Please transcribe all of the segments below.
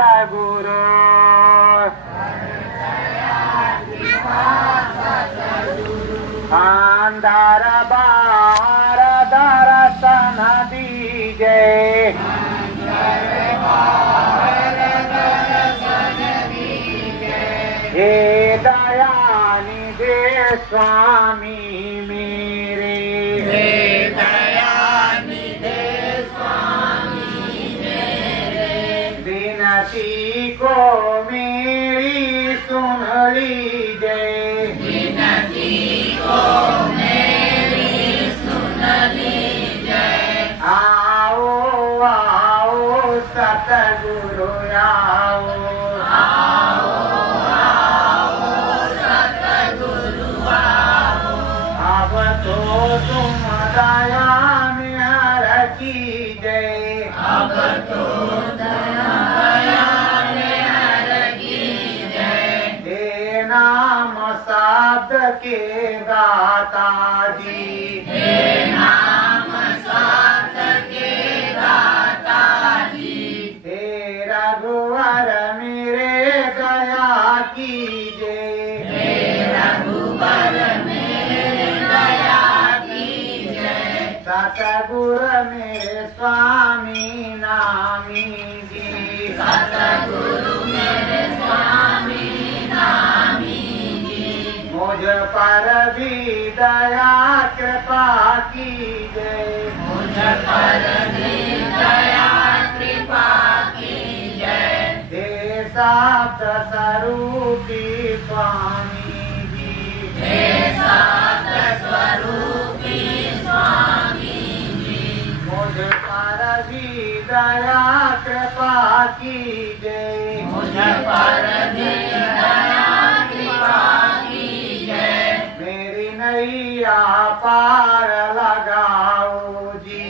सतगुरु अंधार बाहर दर्शन दीजे हे दयानिधि स्वामी मेरे विनती को मेरी सुन लीजिए आओ आओ सतगुरु आओ अब तो तुम दया मेहर कीजिए हे नाम शब्द के दाता जी हे रघुवर मेरे दया कीजिए सतगुर मेरे स्वामी नामी जी मुझ पर भी दया कृपा कीजिए हे सप्त स्वरूपी स्वामी जी मुझ पर भी दया कृपा कीजिए मेरी नैया पार लगाओ जी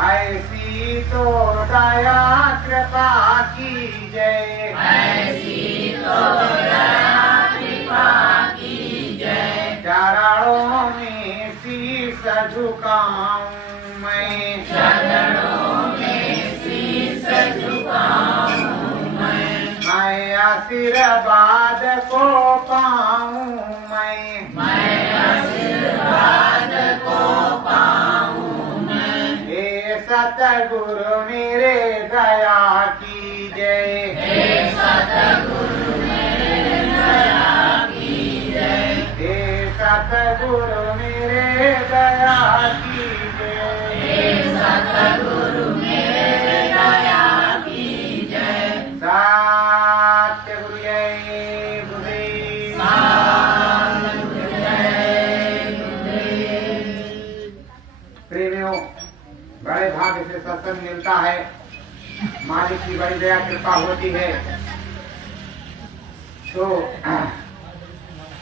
ऐसी तो दया कृपा कीजिए चरणों में शीश झुकाऊं मैं मैं आशीर्वाद को पाऊं मैं हे सतगुरु मेरे दया कीजिए हे सतगुरु मेरे दया कीजिए सत्य गुरु जय गुरुदेव प्रेमियों बड़े भाग्य से सत्संग मिलता है मालिक की बड़ी दया कृपा होती है तो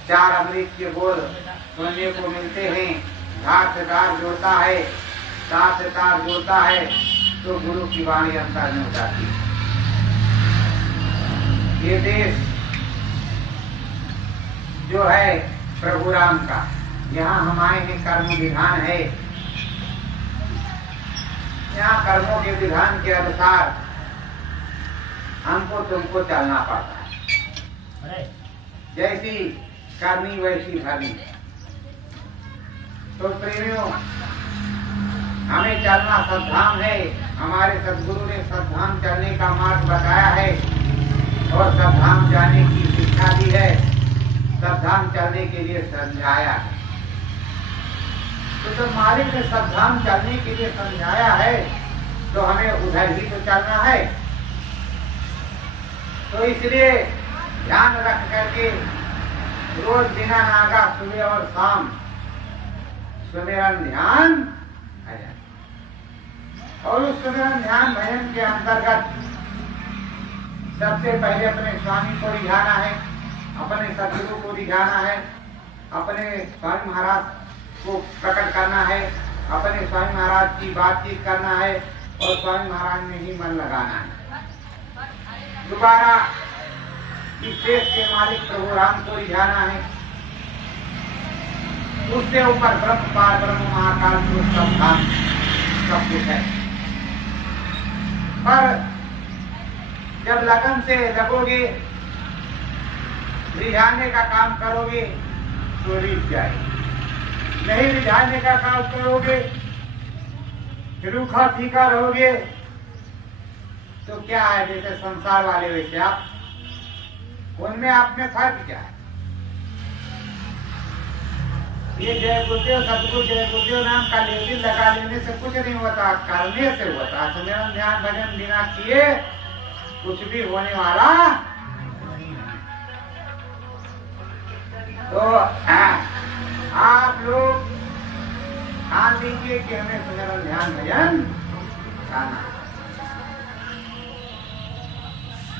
चार अमृत के बोल सुनने को मिलते हैं धार से धार जोड़ता है तार से तार जोड़ता है तो गुरु की वाणी अंतर में हो जाती है। ये देश जो है प्रभु राम का यहाँ हम आए हैं कर्म विधान है यहाँ कर्मों के विधान के अनुसार हमको तुमको चलना पड़ता है जैसी करनी वैसी भरनी। तो प्रेमियों हमें चलना सद्धाम है हमारे सद्गुरु ने सद्धाम चलने का मार्ग बताया है और सद्धाम जाने की शिक्षा दी है सद्धाम चलने के लिए समझाया है। तो जब मालिक ने सद्धाम चलने के लिए समझाया है तो हमें उधर ही तो चलना है। तो इसलिए ध्यान रख करके रोज बिना नागा सुबह और शाम सुमिरन ध्यान और उस सुमिरन ध्यान भजन के अंतर्गत सबसे पहले अपने स्वामी को रिझाना है अपने सदगुरु को रिझाना है अपने स्वामी महाराज को प्रकट करना है अपने स्वामी महाराज की बातचीत करना है और स्वामी महाराज में ही मन लगाना है। दोबारा इस देश के मालिक प्रभु राम को रिझाना है उससे ऊपर ब्रह्म पार ब्रह्म महाकाल को सद्धाम सब कुछ है। पर जब लगन से लगोगे, रिझाने का काम करोगे तो रिझ जाए, नहीं रिझाने का काम करोगे, रूखा फीका रहोगे तो क्या है, जैसे संसार वाले वैसे आप, उनमें आप में फर्क क्या है। ये जय गुरुदेव सतगुरु जय गुरुदेव नाम का लेबिल लगा लेने से कुछ नहीं होता, करने से होता। सुमिरन ध्यान भजन बिना किए कुछ भी होने वाला। तो आप लोग ध्यान दीजिए कि हमें सुमिरन ध्यान भजन करना।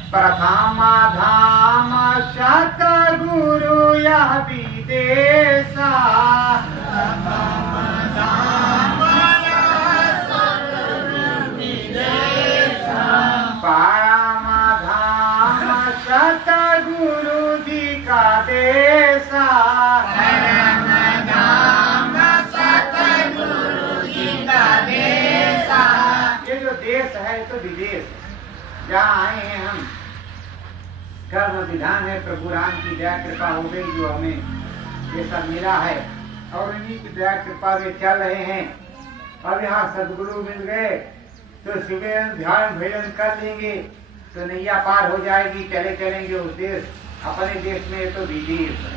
प्रथम धाम सतगुरु यह विदेशा, परम धाम सतगुरु जी का देशा, ये जो देश है तो विदेश जहाँ आए हैं हम, कर्म विधान है, प्रभु राम की दया कृपा हो गई जो हमें ये सब मिला है और इन्हीं की दया कृपा में चल रहे हैं। अब यहाँ सदगुरु मिल गए तो सुबह ध्यान भजन कर लेंगे तो नैया पार हो जाएगी, चले चलेंगे उस देश। अपने देश में तो विदेश है,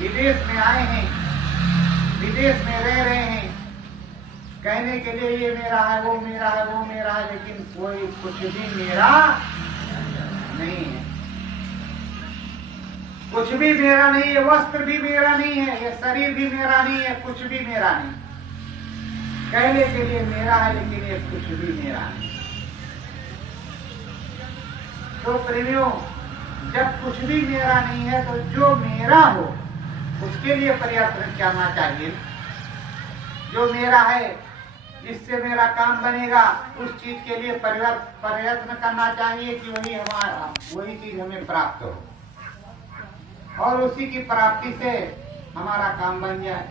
विदेश में आए हैं, विदेश में रह रहे हैं, कहने के लिए ये मेरा है, वो मेरा है, वो मेरा है, लेकिन कोई कुछ भी मेरा नहीं है, कुछ भी मेरा नहीं है। वस्त्र भी मेरा नहीं है, ये शरीर भी मेरा नहीं है, कुछ भी मेरा नहीं। कहने के लिए मेरा है लेकिन ये कुछ भी मेरा नहीं। तो प्रेमियों, जब कुछ भी मेरा नहीं है तो जो मेरा हो उसके लिए प्रयत्न करना चाहिए। जो मेरा है, जिससे मेरा काम बनेगा, उस चीज के लिए प्रयत्न करना चाहिए कि वही चीज हमें प्राप्त हो और उसी की प्राप्ति से हमारा काम बन जाए।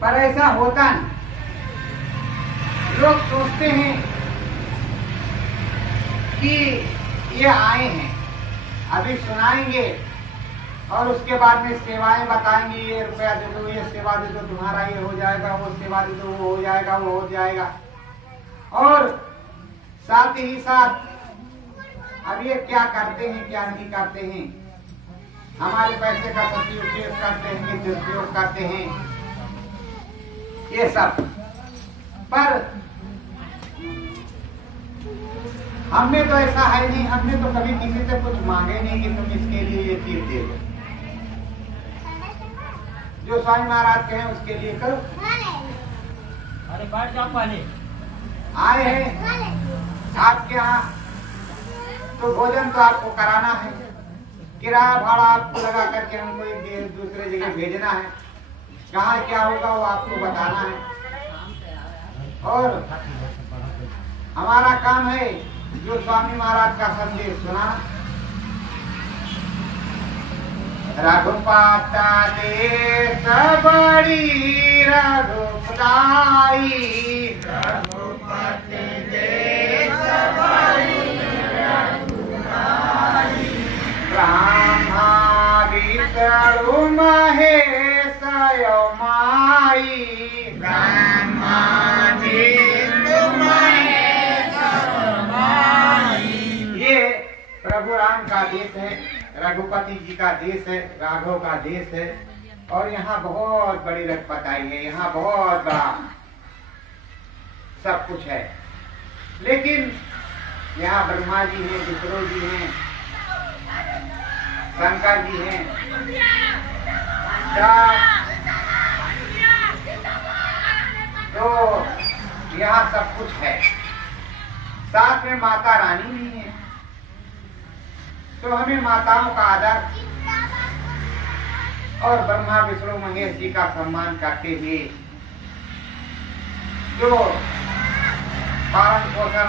पर ऐसा होता नहीं। लोग सोचते हैं कि ये आए हैं, अभी सुनाएंगे और उसके बाद में सेवाएं बताएंगे, ये रुपया दे दो, ये सेवा दे दो, तुम्हारा ये हो जाएगा, वो सेवा दे दो, वो हो जाएगा, वो हो जाएगा। और साथ ही साथ अब ये क्या करते हैं, क्या नहीं करते हैं, हमारे पैसे का सदुपयोग करते हैं, दुरुपयोग करते हैं, ये सब। पर हमने तो ऐसा है नहीं, हमने तो कभी किसी से कुछ मांगे नहीं कि तुम इसके लिए ये चीज दे दो। जो स्वामी महाराज कहें उसके लिए करो। अरे बैठ जाओ, पहले आए हैं आपके यहाँ तो भोजन तो आपको कराना है, किराया भाड़ा आपको लगा करके हमको एक दूसरे जगह भेजना है, कहाँ क्या होगा वो आपको बताना है। और हमारा काम है जो स्वामी महाराज का संदेश सुना। रघुपता देश बड़ी रघुपताई, रघुपति देश बड़ी रघुपताई, ब्रह्मा विष्णु महेश माई, ब्रह्मा विष्णु महेश माई। ये प्रभु राम का देश है, रघुपति जी का देश है, राघव का देश है। और यहाँ बहुत बड़ी रघुपताई है, यहाँ बहुत बड़ा सब कुछ है। लेकिन यहाँ ब्रह्मा जी हैं, विष्णु जी हैं, शंकर जी हैं, तो यहाँ सब कुछ है। साथ में माता रानी भी है, तो हमें माताओं का आदर और ब्रह्मा विष्णु महेश जी का सम्मान करते हुए जो पालन पोषण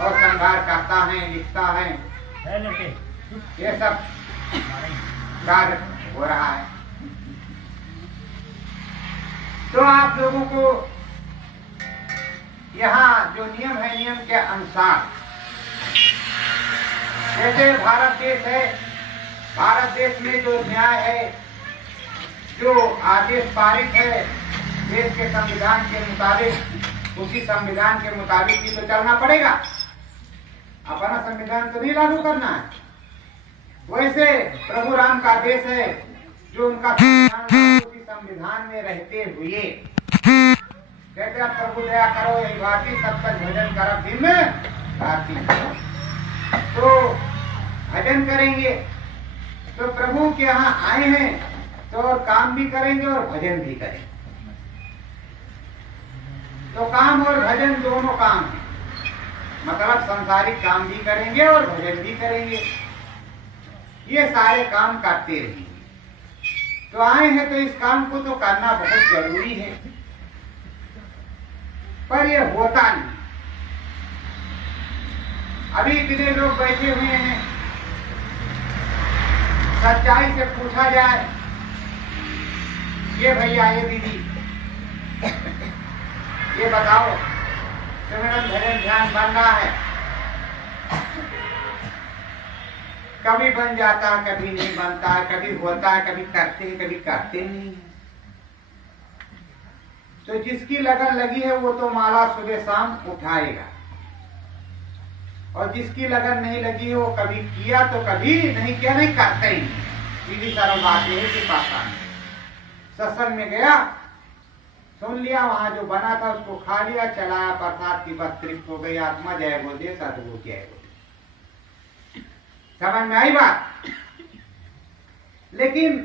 और श्रृंगार करता है, लिखता है, ये सब कार्य हो रहा है। तो आप लोगों को यहाँ जो नियम है, नियम के अनुसार, जैसे भारत देश है, भारत देश में जो न्याय है, जो आदेश पारित है देश के संविधान के मुताबिक, उसी संविधान के मुताबिक ही तो चलना पड़ेगा। अपना संविधान तो नहीं लागू करना है। वैसे प्रभु राम का देश है, जो उनका संविधान, उसी संविधान में रहते हुए कहते हैं प्रभु दया करो यही बाती सब तक भजन कर दिन राति। तो भजन करेंगे तो प्रभु के यहाँ आए हैं तो और काम भी करेंगे और भजन भी करेंगे। तो काम और भजन दोनों काम है, मतलब संसारिक काम भी करेंगे और भजन भी करेंगे। ये सारे काम करते रहेंगे। तो आए हैं तो इस काम को तो करना बहुत जरूरी है, पर ये होता नहीं। अभी इतने लोग बैठे हुए हैं, सच्चाई से पूछा जाए, ये भैया ये दीदी ये बताओ सिमरन भजन ध्यान बन रहा है? कभी बन जाता है, कभी नहीं बनता है, कभी होता है, कभी करते हैं, कभी करते नहीं। तो जिसकी लगन लगी है वो तो माला सुबह शाम उठाएगा, और जिसकी लगन नहीं लगी है वो कभी किया तो कभी नहीं किया, नहीं करते ही। सीधी सरल बात यह है कि पापा सत्संग में गया, सुन लिया, वहां जो बना था उसको खा लिया, चलाया प्रसाद की बस तृप्त हो गई, आत्मा जय बोले, सदगुरु जय बोले। समझ में आई बात? लेकिन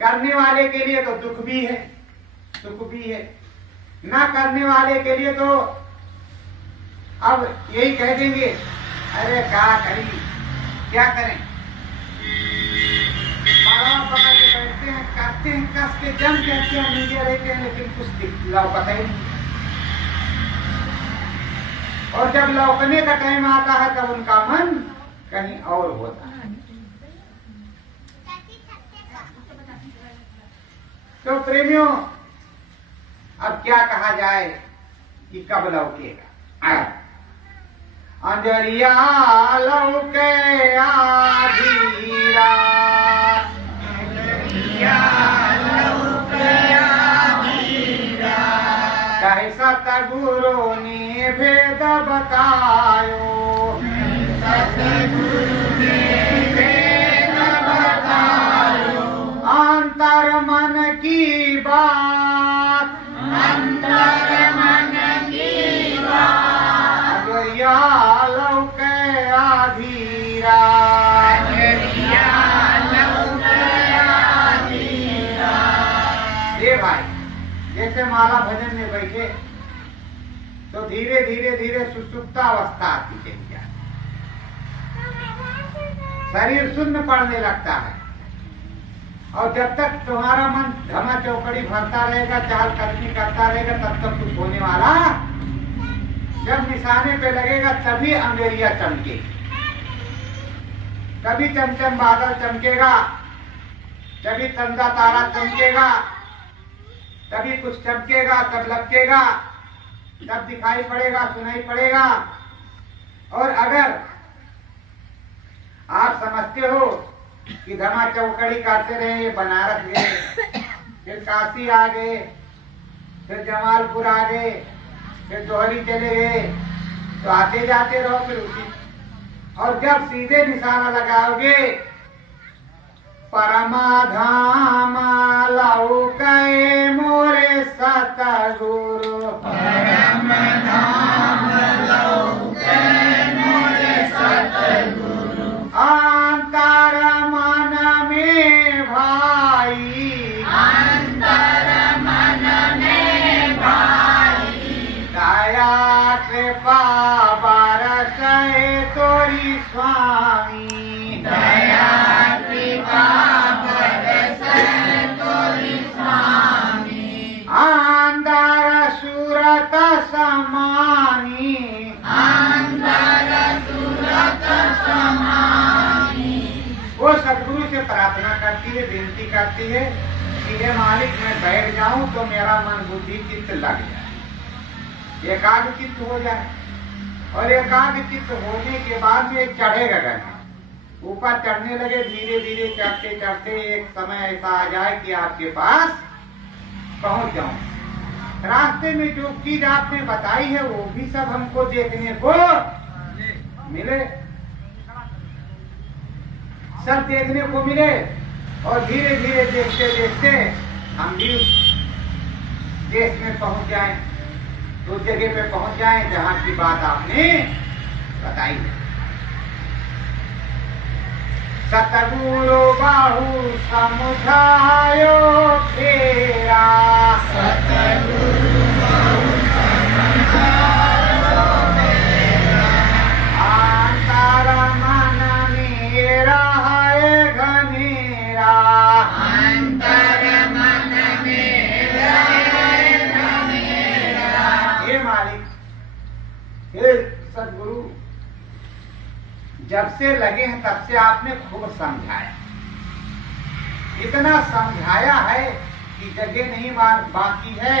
करने वाले के लिए तो दुख भी है, सुख भी है। ना करने वाले के लिए तो अब यही कह देंगे, अरे क्या करें, क्या करें, पकड़ के बैठते हैं, करते हैं, कस के जम कहते हैं, मीडिया रहते हैं, लेकिन कुछ लौकता ही नहीं। और जब लौकने का टाइम आता है तब उनका मन कहीं और होता है। तो प्रेमियों, अब क्या कहा जाए कि कब लौकेगा? अंजरिया लौके आधी रात, कहे सतगुरु ने भेद बतायो, अंतर मन की बात, अंजरिया लौके आधी रात, ये भाई जैसे माला भजन में बैठे तो धीरे धीरे धीरे सुसुप्ता अवस्था आती चली जाती, शरीर शून्य पड़ने लगता है। और जब तक तुम्हारा मन धमा चौकड़ी भरता रहेगा, चाल कदमी करता रहेगा, तब तक कुछ होने वाला। जब निशाने पे लगेगा तभी अंधेरिया चमकेगी, कभी चमचम बादल चमकेगा, कभी तंदा तारा चमकेगा, तभी कुछ चमकेगा, तब लपकेगा, तब दिखाई पड़ेगा, सुनाई पड़ेगा। और अगर आप समझते हो कि धमा चौकड़ी करते रहे, बनारस गए, फिर काशी आ गए, फिर जमालपुर आ गए, फिर जोहरी चले गए, तो आते जाते रहो फिर उसी। और जब सीधे निशाना लगाओगे, परमाधाम लौके मोरे सतगुरु, परमाधाम लौके मोरे सतगुरु, अंतर मन में भाई, अंतर मन में भाई, दया कृपा बरसे तोरी स्वामी, दया कृपा बरसे तोरी स्वामी, अंदर सूरत समानी, अंदर सूरत समानी। वो सदगुरु से प्रार्थना करती है, विनती करती है कि हे मालिक मैं बैठ जाऊं तो मेरा मन बुद्धि चित्त लग जाए, एकाग्र चित्त हो जाए, और एकाग्र चित्त होने के बाद में चढ़ेगा गगन, ऊपर चढ़ने लगे, धीरे धीरे चढ़ते चढ़ते एक समय ऐसा आ जाए कि आपके पास पहुंच जाऊं। रास्ते में जो चीज आपने बताई है वो भी सब हमको देखने को मिले, सब देखने को मिले, और धीरे धीरे देखते देखते हम भी उस देश में पहुंच जाएं, उस जगह पे पहुंच जाएं जहां की बात आपने बताई है। सतगुरु बाहु समुझायो तेरा, सतगुरु बाहु समुझायो तेरा, अंतर मन मेरा है घनेरा, अंतर मन मेरा है घनेरा। हे मालिक, हे सतगुरु, जब से लगे हैं तब से आपने खूब समझाया, इतना समझाया है कि जगह नहीं बाकी है,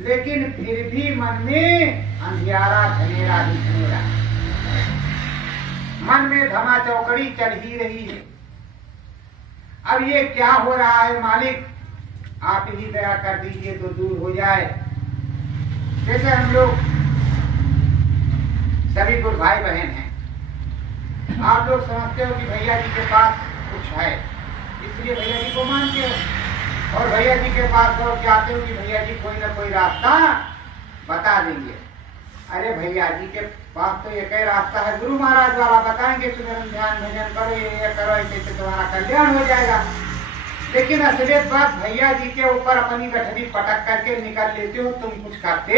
लेकिन फिर भी मन में अंधियारा घनेरा ही घनेरा, मन में धमा चौकड़ी चल ही रही है। अब ये क्या हो रहा है मालिक, आप ही दया कर दीजिए तो दूर हो जाए। जैसे हम लोग सभी गुरु भाई बहन हैं, आप लोग समझते हो कि भैया जी के पास कुछ है, इसलिए भैया जी को मानते हो, और भैया जी के पास दौड़ के आते हो कि भैया जी कोई ना कोई रास्ता बता देंगे। अरे भैया जी के पास तो एक ही रास्ता है, गुरु महाराज वाला बताएंगे, सुमिरन ध्यान भजन करो, ये करो, ऐसे तुम्हारा कल्याण हो जाएगा। लेकिन असलियत बात, भैया जी के ऊपर अपनी गठरी पटक करके निकल लेते हो, तुम कुछ करते,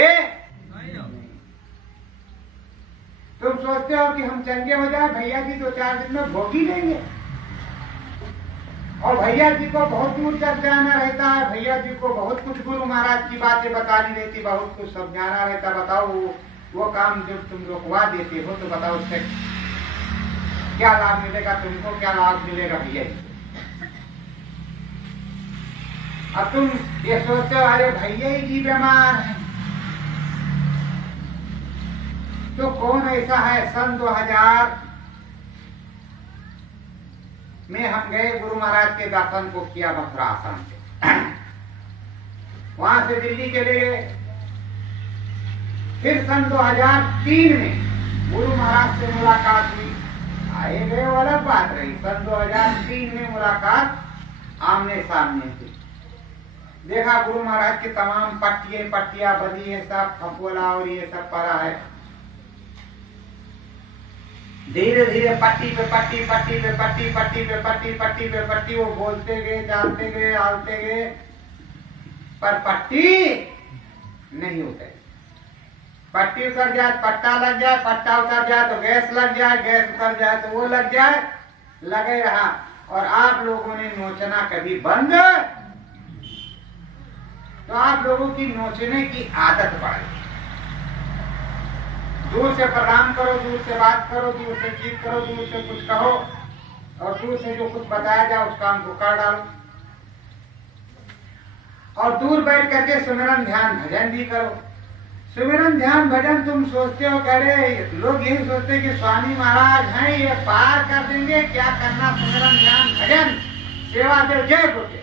तुम सोचते हो कि हम चंगे हो जाए, भैया जी 2-4 दिन में भोग ही लेंगे, और भैया जी को बहुत दूर तक जाना रहता है, भैया जी को बहुत कुछ गुरु महाराज की बातें बतानी रहती, बहुत कुछ समझाना रहता। बताओ वो काम जब तुम रुकवा देते हो तो बताओ उससे क्या लाभ मिलेगा, तुमको क्या लाभ मिलेगा भैया जी। अब तुम ये सोचते हो अरे भैया जी बीमार है, तो कौन ऐसा है। सन 2000 में हम गए, गुरु महाराज के दर्शन को किया मथुरा आश्रम से, वहां से दिल्ली चले गए। फिर सन 2003 में गुरु महाराज से मुलाकात हुई, आए गए वो अलग बात रही। सन 2003 में मुलाकात आमने सामने हुई, देखा गुरु महाराज की तमाम पट्टियां बनी है, सब फफोला और ये सब पड़ा है। धीरे धीरे पट्टी पे पट्टी, पट्टी पे पट्टी, पट्टी पे पट्टी, पट्टी पे पट्टी, वो बोलते गए, जानते गए, आलते गए, पर पट्टी नहीं उतरी। पट्टी उतर जाए पट्टा लग जाए, पट्टा उतर जाए तो गैस लग जाए, गैस उतर जाए तो वो लग जाए, लगे रहा। और आप लोगों ने नोचना कभी बंद, तो आप लोगों की नोचने की आदत पड़ गई। दूर से प्रणाम करो, दूर से बात करो, दूर से चीत करो, दूर से कुछ कहो, और दूर से जो कुछ बताया जाए उस काम को कर डालो, और दूर बैठ करके सुमिरन ध्यान भजन भी करो। सुमिरन ध्यान भजन तुम सोचते हो, अरे लोग यही सोचते कि स्वामी महाराज हैं, ये पार कर देंगे, क्या करना सुमिरन ध्यान भजन, सेवा देव जय बोले।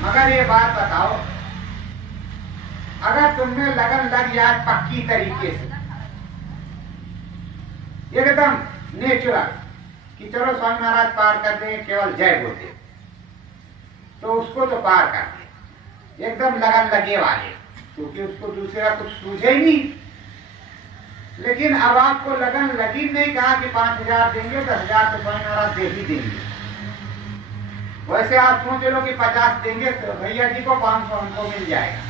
मगर ये बात बताओ, अगर तुमने लगन लग जाए पक्की तरीके से, एकदम नेचुरल, कि चलो स्वामी महाराज पार कर देंगे, केवल जय बोलते, तो उसको तो पार कर दे, एकदम लगन लगे वाले, क्योंकि उसको दूसरा कुछ सूझे ही नहीं। लेकिन अब आपको लगन लगी नहीं, कहा कि 5000 देंगे, 10,000 तो स्वामी महाराज दे ही देंगे। वैसे आप सोच लो कि 50 देंगे तो भैया जी को 500 हमको मिल जाएगा।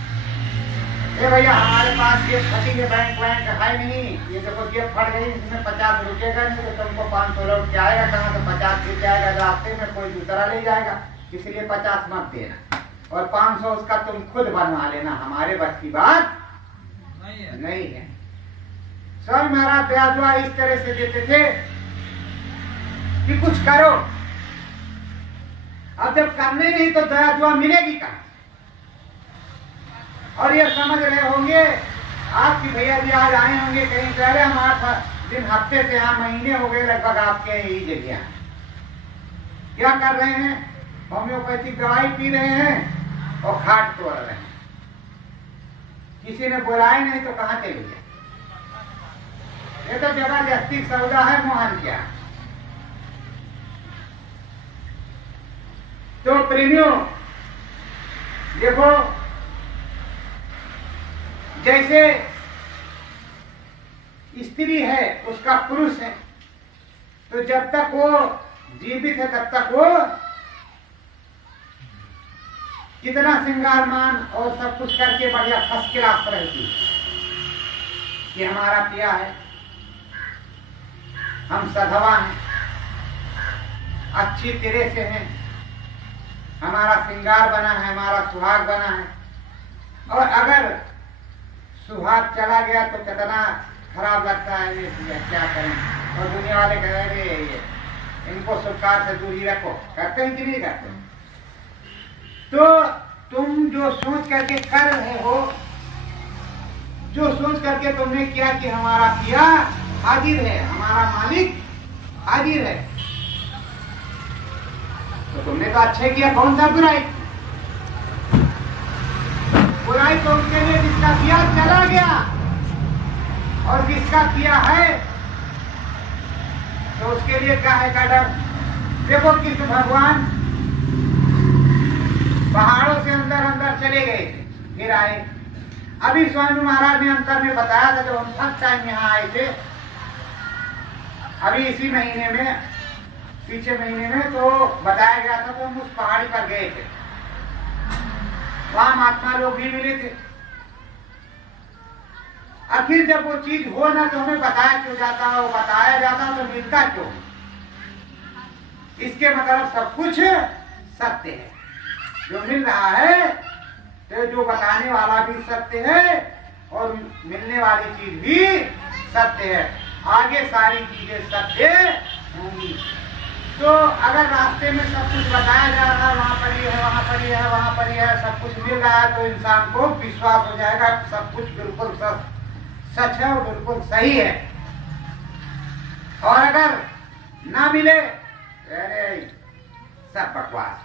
ये भैया हमारे पास ये फटी के बैंक है नहीं, ये देखो ये फट गई, इसमें 50 रुकेगा नहीं, तो तुमको 500 लौट के आएगा, कहाँ तो 50 गिर जाएगा, रास्ते में कोई दूसरा ले जाएगा, इसलिए 50 मत देना, और 500 उसका तुम खुद बनवा लेना, हमारे बस की बात नहीं है। स्वामी महाराज ब्याजवा इस तरह से देते थे कि कुछ करो, अब जब करने नहीं तो दया दुआ मिलेगी कहाँ? और ये समझ रहे होंगे आपकी भैया जी आज आए होंगे कहीं से, अरे हम 8 दिन हफ्ते से यहाँ महीने हो गए लगभग आपके यही जगह। क्या कर रहे हैं? होम्योपैथिक दवाई पी रहे हैं और खाट तोड़ रहे हैं। किसी ने बुलाया नहीं तो कहाँ चले गए? ये तो जबरदस्ती सौदा है मोहन क्या। तो प्रेमियों देखो, जैसे स्त्री है उसका पुरुष है, तो जब तक वो जीवित है तब तक वो कितना श्रृंगारमान और सब कुछ करके बढ़िया फर्स्ट क्लास रहती है कि हमारा पिया है, हम सधवा हैं, अच्छी तरह से हैं, हमारा श्रृंगार बना है, हमारा सुहाग बना है। और अगर सुहाग चला गया तो कितना खराब लगता है, ये क्या करें। और दुनिया वाले कह रहे हैं इनको सुखार से दूरी रखो, करते हैं कि नहीं करते? तो तुम जो सोच करके कर रहे हो, जो सोच करके तुमने किया कि हमारा पिया हाजिर है, हमारा मालिक हाजिर है, तो तुमने तो अच्छे किया। कौन सा बुराई? बुराई तो उसके लिए जिसका पिया चला गया, और जिसका पिया है तो उसके लिए क्या है का डर। देखो कृष्ण भगवान पहाड़ों से अंदर अंदर चले गए थे, फिर आए। अभी स्वामी महाराज ने अंतर में बताया था, जब हम फर्स्ट टाइम यहाँ आए थे अभी इसी महीने में, पीछे महीने में, तो बताया गया था तो हम उस पहाड़ी पर गए थे, वहां महात्मा लोग भी मिले थे। आखिर जब वो चीज हो ना तो हमें बताया क्यों जाता, वो बताया जाता तो मिलता क्यों? इसके मतलब सब कुछ सत्य है, जो मिल रहा है तो जो बताने वाला भी सत्य है और मिलने वाली चीज भी सत्य है। आगे सारी चीजें सत्य होंगी। तो अगर रास्ते में सब कुछ बताया जा रहा है, वहां पर ये है, वहां पर ये है, वहां पर ये है, सब कुछ मिल रहा है, तो इंसान को विश्वास हो जाएगा सब कुछ बिल्कुल सच है और बिल्कुल सही है। और अगर ना मिले अरे सब बकवास।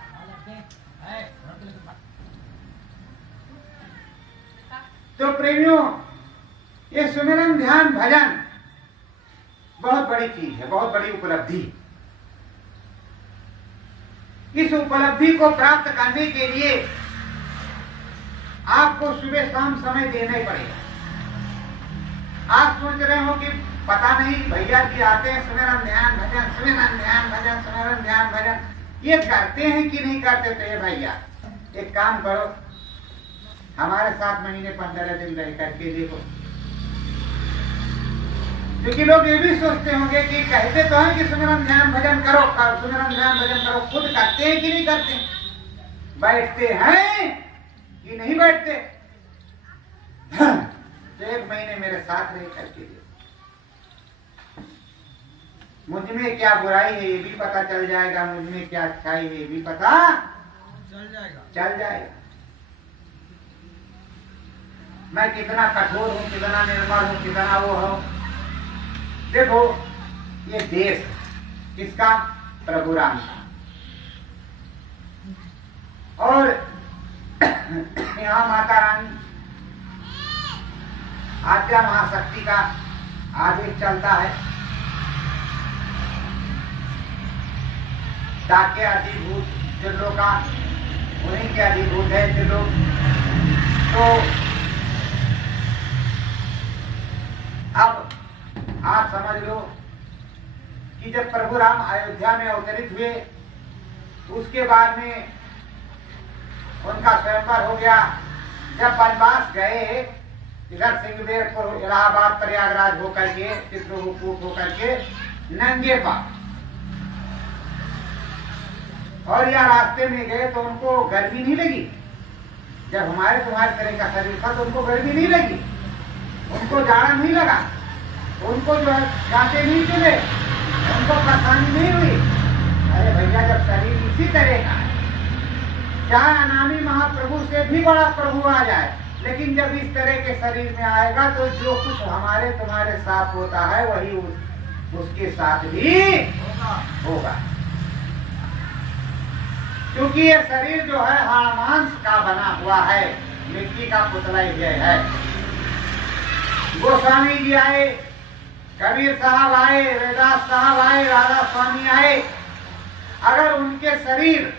तो प्रेमियों, ये सुमिरन ध्यान भजन बहुत बड़ी चीज है, बहुत बड़ी उपलब्धि। इस उपलब्धि को प्राप्त करने के लिए आपको सुबह शाम समय देना ही पड़ेगा। आप सोच रहे हो कि पता नहीं भैया जी आते हैं सुमिरन ध्यान भजन, सुमिरन ध्यान भजन, सुमिरन ध्यान भजन, ये करते हैं कि नहीं करते? तो ये भैया एक काम करो, हमारे 7 महीने 15 दिन रह करके देखो। क्योंकि लोग ये भी सोचते होंगे कि कहते तो हैं कि सुमिरन ध्यान भजन करो, सुमिरन ध्यान भजन करो, खुद करते हैं कि नहीं करते? बैठते हैं कि नहीं बैठते? तो 1 महीने मेरे साथ रह करके देखो, मुझ में क्या बुराई है ये भी पता चल जाएगा, मुझ में क्या अच्छाई है ये भी पता चल जाएगा। मैं कितना कठोर हूँ, कितना निर्मल हूँ, कितना वो हूँ। देखो ये देश किसका? प्रभु राम का। और यहाँ माता रानी आद्या महाशक्ति का आदेश चलता है। ताके अधिभूत त्रिलोक का उन्हीं के अधिभूत है त्रिलोक। तो अब आप समझ लो कि जब प्रभु राम अयोध्या में अवतरित हुए, उसके बाद में उनका स्वयंवर हो गया। जब वनवास गए इधर सिंहवेरपुर, इलाहाबाद, प्रयागराज होकर के, चित्रकूट होकर के नंगे पाँव, और या रास्ते में गए तो उनको गर्मी नहीं लगी। जब हमारे तुम्हारे तरह का शरीर था तो उनको गर्मी नहीं लगी, उनको जाड़ा नहीं लगा, उनको जो है जाते नहीं चले, उनको परेशानी नहीं हुई। अरे भैया जब शरीर इसी तरह का है चाहे अनामी महाप्रभु से भी बड़ा प्रभु आ जाए, लेकिन जब इस तरह के शरीर में आएगा तो जो कुछ हमारे तुम्हारे साथ होता है वही उसके साथ भी होगा। क्योंकि ये शरीर जो है हाड़ मांस का बना हुआ है, मिट्टी का पुतला ही है। गोस्वामी जी आए, कबीर साहब आए, रैदास साहब आए, राधा स्वामी आए, अगर उनके शरीर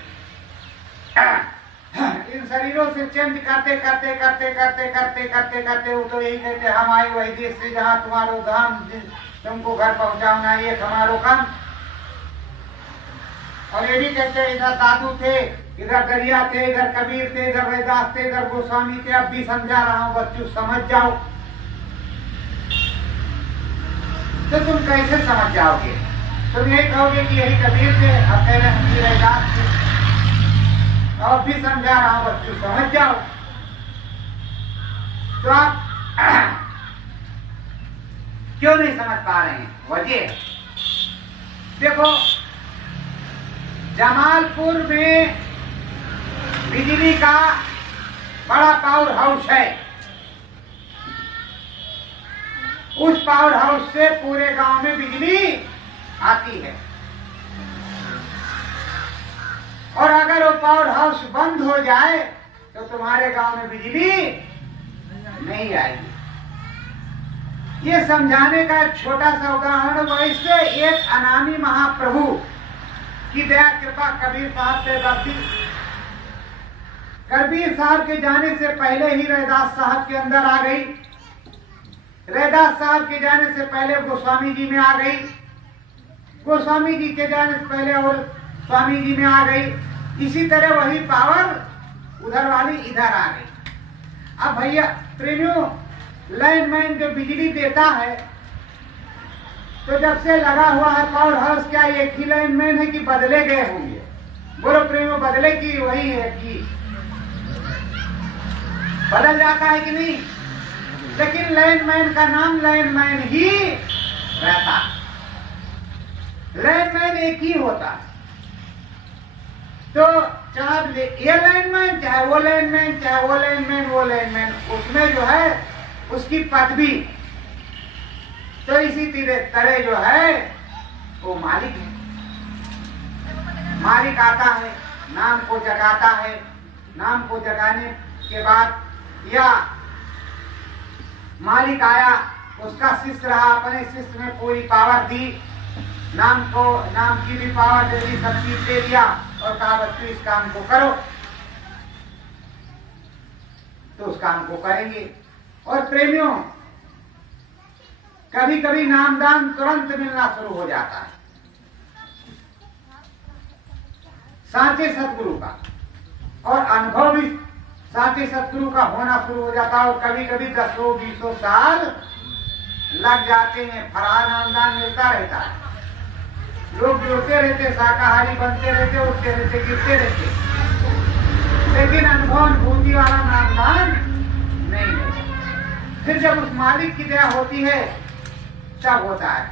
इन शरीरों से चेंज करते करते करते करते करते करते करते वो तो यही कहते हम आए वही देश से जहाँ तुम्हारो धाम, तुमको घर पहुँचाना ये हमारो काम। और ये भी कहते इधर दादू थे, इधर दरिया थे, इधर कबीर थे, इधर रैदास थे, इधर गोस्वामी थे। अब भी समझा रहा हूँ बच्चों, समझ जाओ। तो तुम कैसे समझ जाओगे? तुम यही कहोगे कि यही कबीर थे, अब कह रहे हम रैदास थे। अब भी समझा रहा हूं बच्चों, समझ जाओ। तो आप क्यों नहीं समझ पा रहे हैं? वजह देखो, जमालपुर में बिजली का बड़ा पावर हाउस है। उस पावर हाउस से पूरे गांव में बिजली आती है, और अगर वो पावर हाउस बंद हो जाए तो तुम्हारे गांव में बिजली नहीं आएगी। ये समझाने का एक छोटा सा उदाहरण, वैसे एक अनामी महाप्रभु की दया कृपा कबीर साहब पे बरती। कबीर साहब के जाने से पहले ही रैदास साहब के अंदर आ गई, रैदास साहब के जाने से पहले गोस्वामी जी में आ गई, गोस्वामी जी के जाने से पहले और स्वामी जी में आ गई। इसी तरह वही पावर उधर वाली इधर आ गई। अब भैया प्रेमियों, लाइनमैन जो बिजली देता है, तो जब से लगा हुआ है पावर हाउस, क्या एक ही लाइनमैन है कि बदले गए होंगे? बोलो प्रेमियों, बदले की वही है कि बदल जाता है कि नहीं? लेकिन लाइनमैन का नाम लाइनमैन ही रहता, लाइनमैन एक ही होता। तो चाहे ये लाइनमैन, चाहे वो लाइनमैन, चाहे वो लाइनमैन, वो लाइनमैन, उसमें जो है उसकी पदवी। तो इसी तरह जो है वो मालिक है। मालिक आता है, नाम को जगाता है, नाम को जगाने के बाद या मालिक आया, उसका शिष्य रहा, अपने शिष्य में पूरी पावर दी, नाम को, नाम की भी पावर दे दी, सब चीज दे दिया और कहा बच्चों इस काम को करो, तो उस काम को करेंगे। और प्रेमियों, कभी कभी नामदान तुरंत मिलना शुरू हो जाता है साचे सतगुरु का, और अनुभव भी साचे सतगुरु का होना शुरू हो जाता है। और कभी कभी 10-20 साल लग जाते हैं, फरार नामदान मिलता रहता है, लोग जुड़ते रहते, शाकाहारी बनते रहते, उठते रहते, गिरते रहते, लेकिन अनुभव अनुभूति वाला नामदान नहीं मिलता। फिर जब उस मालिक की दया होती है तब होता है।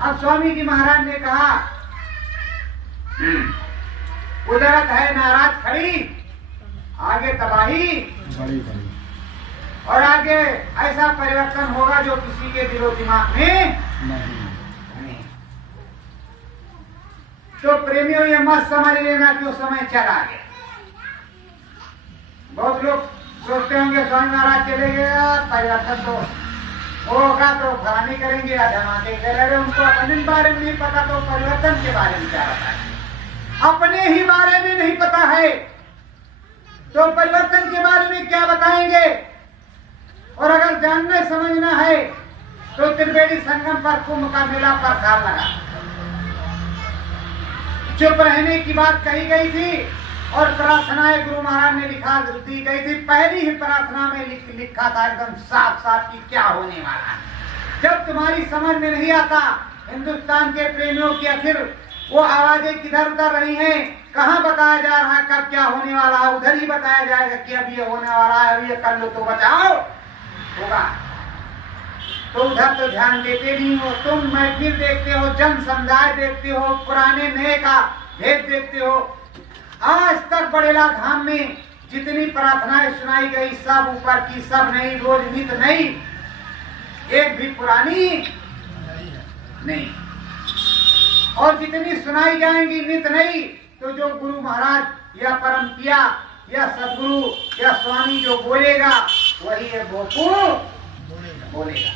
अब स्वामी जी महाराज ने कहा, उदरत है नाराज खड़ी, आगे तबाही बड़ी बड़ी, और आगे ऐसा परिवर्तन होगा जो किसी के दिलो दिमाग में नहीं। तो प्रेमियों, ये मत समझ लेना कि वो समय चला गया। बहुत लोग सोचते होंगे स्वामी महाराज चले गए, परिवर्तन तो होगा, तो फलानी करेंगे या धमाके करेंगे। उनको अपने बारे में नहीं पता, तो परिवर्तन के बारे में क्या पता है? अपने ही बारे में नहीं पता है तो परिवर्तन के बारे में क्या बताएंगे? और अगर जानना समझना है तो त्रिवेणी संगम पर कुंभ का मेला पर साल लगा। चुप रहने की बात कही गई थी और प्रार्थनाएं गुरु महाराज ने लिखा दी गई थी। पहली ही प्रार्थना में लिखा था एकदम साफ साफ कि क्या होने वाला है। जब तुम्हारी समझ में नहीं आता, हिंदुस्तान के प्रेमियों की आखिर वो आवाजें किधर उतर रही हैं, कहाँ बताया जा रहा है कब क्या होने वाला है, उधर ही बताया जाएगा कि अब ये होने वाला है, अब ये कर लो तो बचाओ होगा। तो उधर तो ध्यान देते नहीं हो तुम। महफिल देखते हो, जन समुदाय देखते हो, पुराने नए का भेद देखते हो, आज तक बड़ेला धाम में जितनी प्रार्थनाएं सुनाई गई सब ऊपर की सब नई, रोज नित नई, एक भी पुरानी नहीं। और जितनी सुनाई जाएंगी नित नई, तो जो गुरु महाराज या परम पिया या सदगुरु या स्वामी जो बोलेगा वही है भोपू बोलेगा।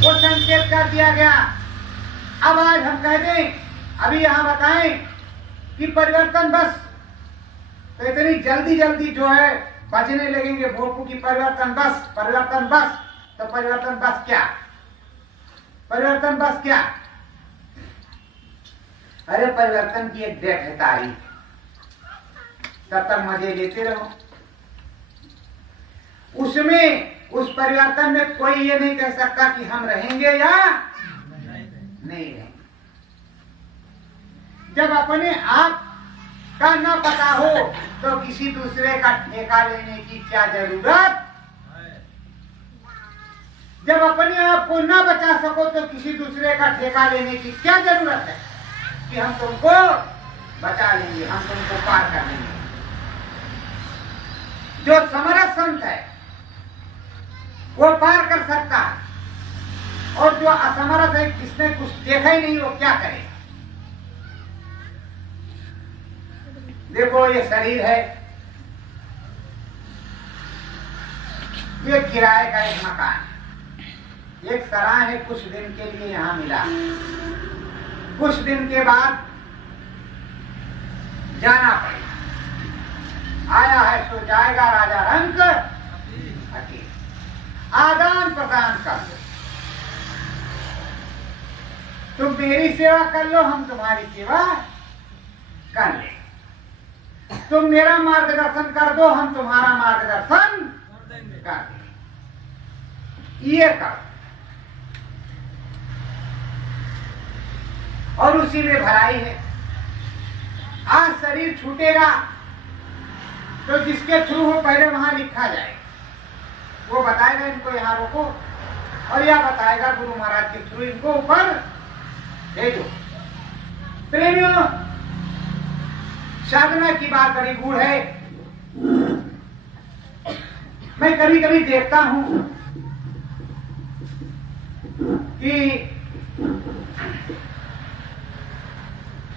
वो संकेत कर दिया गया। अब आज हम कह दें, अभी यहां बताएं कि परिवर्तन बस, तो इतनी जल्दी जल्दी जो है बजने लगेंगे भोपू की परिवर्तन बस, परिवर्तन बस। तो परिवर्तन बस क्या? परिवर्तन बस क्या? अरे परिवर्तन की एक डेट है, तारीख, तब तक मजे लेते रहो। उसमें उस परिवर्तन में कोई ये नहीं कह सकता कि हम रहेंगे या नहीं रहेंगे। जब अपने आप का न पता हो तो किसी दूसरे का ठेका लेने की क्या जरूरत? जब अपने आप को न बचा सको तो किसी दूसरे का ठेका लेने की क्या जरूरत है कि हम तुमको बचा लेंगे, हम तुमको पार कर लेंगे। जो समर्थ संत है वो पार कर सकता है, और जो असमर्थ है, किसने कुछ देखा ही नहीं, वो क्या करे? देखो ये शरीर है, ये किराए का एक मकान है, एक सराय है, कुछ दिन के लिए यहां मिला, कुछ दिन के बाद जाना पड़ेगा। आया है तो जाएगा, राजा रंक अकेले। आदान प्रदान कर लो, तुम मेरी सेवा कर लो, हम तुम्हारी सेवा कर ले। तुम मेरा मार्गदर्शन कर दो, हम तुम्हारा मार्गदर्शन कर दें। ये कर, और उसी में भलाई है। आज शरीर छूटेगा तो जिसके थ्रू हो पहले वहां लिखा जाए, वो बताएगा इनको यहाँ रोको, और यह बताएगा गुरु महाराज के थ्रू इनको ऊपर भेजो। प्रेमियों, साधना की बात बड़ी गूढ़ है। मैं कभी कभी देखता हूं कि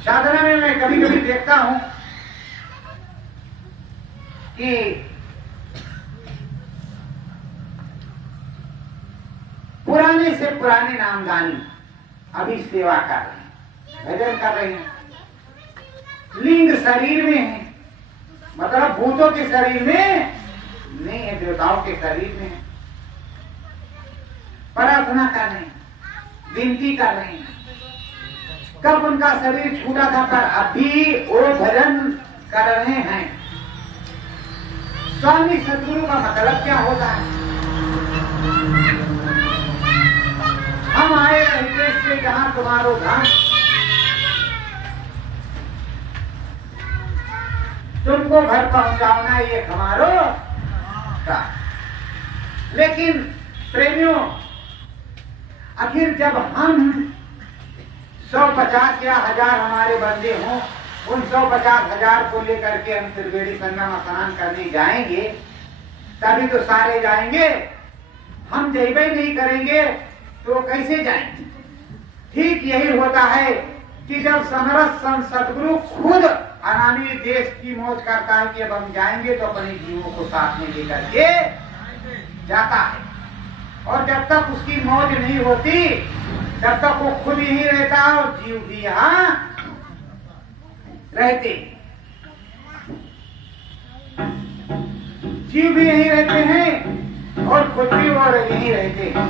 साधना में मैं कभी कभी देखता हूं कि पुराने से पुराने नामदानी अभी सेवा कर रहे हैं, भजन कर रहे हैं। लिंग शरीर में है, मतलब भूतों के शरीर में नहीं है, देवताओं के शरीर में है। प्रार्थना कर रहे हैं, विनती कर रहे हैं। कब उनका शरीर छूटा था, पर अभी वो भजन कर रहे हैं। स्वामी सदगुरु का मतलब क्या होता है? हम आए रहते से जहां तुम्हारो धाम, तुमको घर पहुंचाना ये हमारो का। लेकिन प्रेमियों, आखिर जब हम 150 या 1000 हमारे बंदे हों, उन 150,000 को लेकर के हम त्रिवेणी संगम स्नान करने जाएंगे, तभी तो सारे जाएंगे। हम जैबे नहीं करेंगे तो कैसे जाएंगे? ठीक यही होता है कि जब समरस संत सदगुरु खुद अनामी देश की मौज करता है कि अब हम जाएंगे, तो अपने जीवों को साथ में लेकर के जाता है। और जब तक उसकी मौज नहीं होती, तब तक वो खुद यही रहता है और जीव भी यहाँ रहते, जीव भी यही रहते हैं और खुद भी और यही रहते हैं।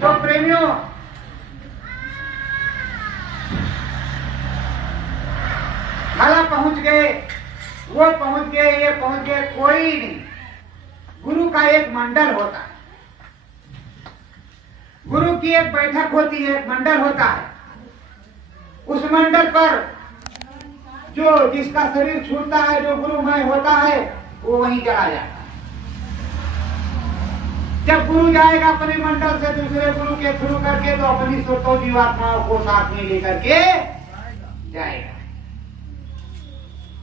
तो प्रेमियों, भला पहुंच गए, वो पहुंच गए, ये पहुंच गए, कोई नहीं। गुरु का एक मंडल होता है, गुरु की एक बैठक होती है, एक मंडल होता है। उस मंडल पर जो जिसका शरीर छूटता है, जो गुरुमय होता है, वो वहीं चला जाता है। जब गुरु जाएगा अपने मंडल से दूसरे गुरु के थ्रू करके, तो अपनी सुतो जीवात्माओं को साथ में लेकर के जाएगा।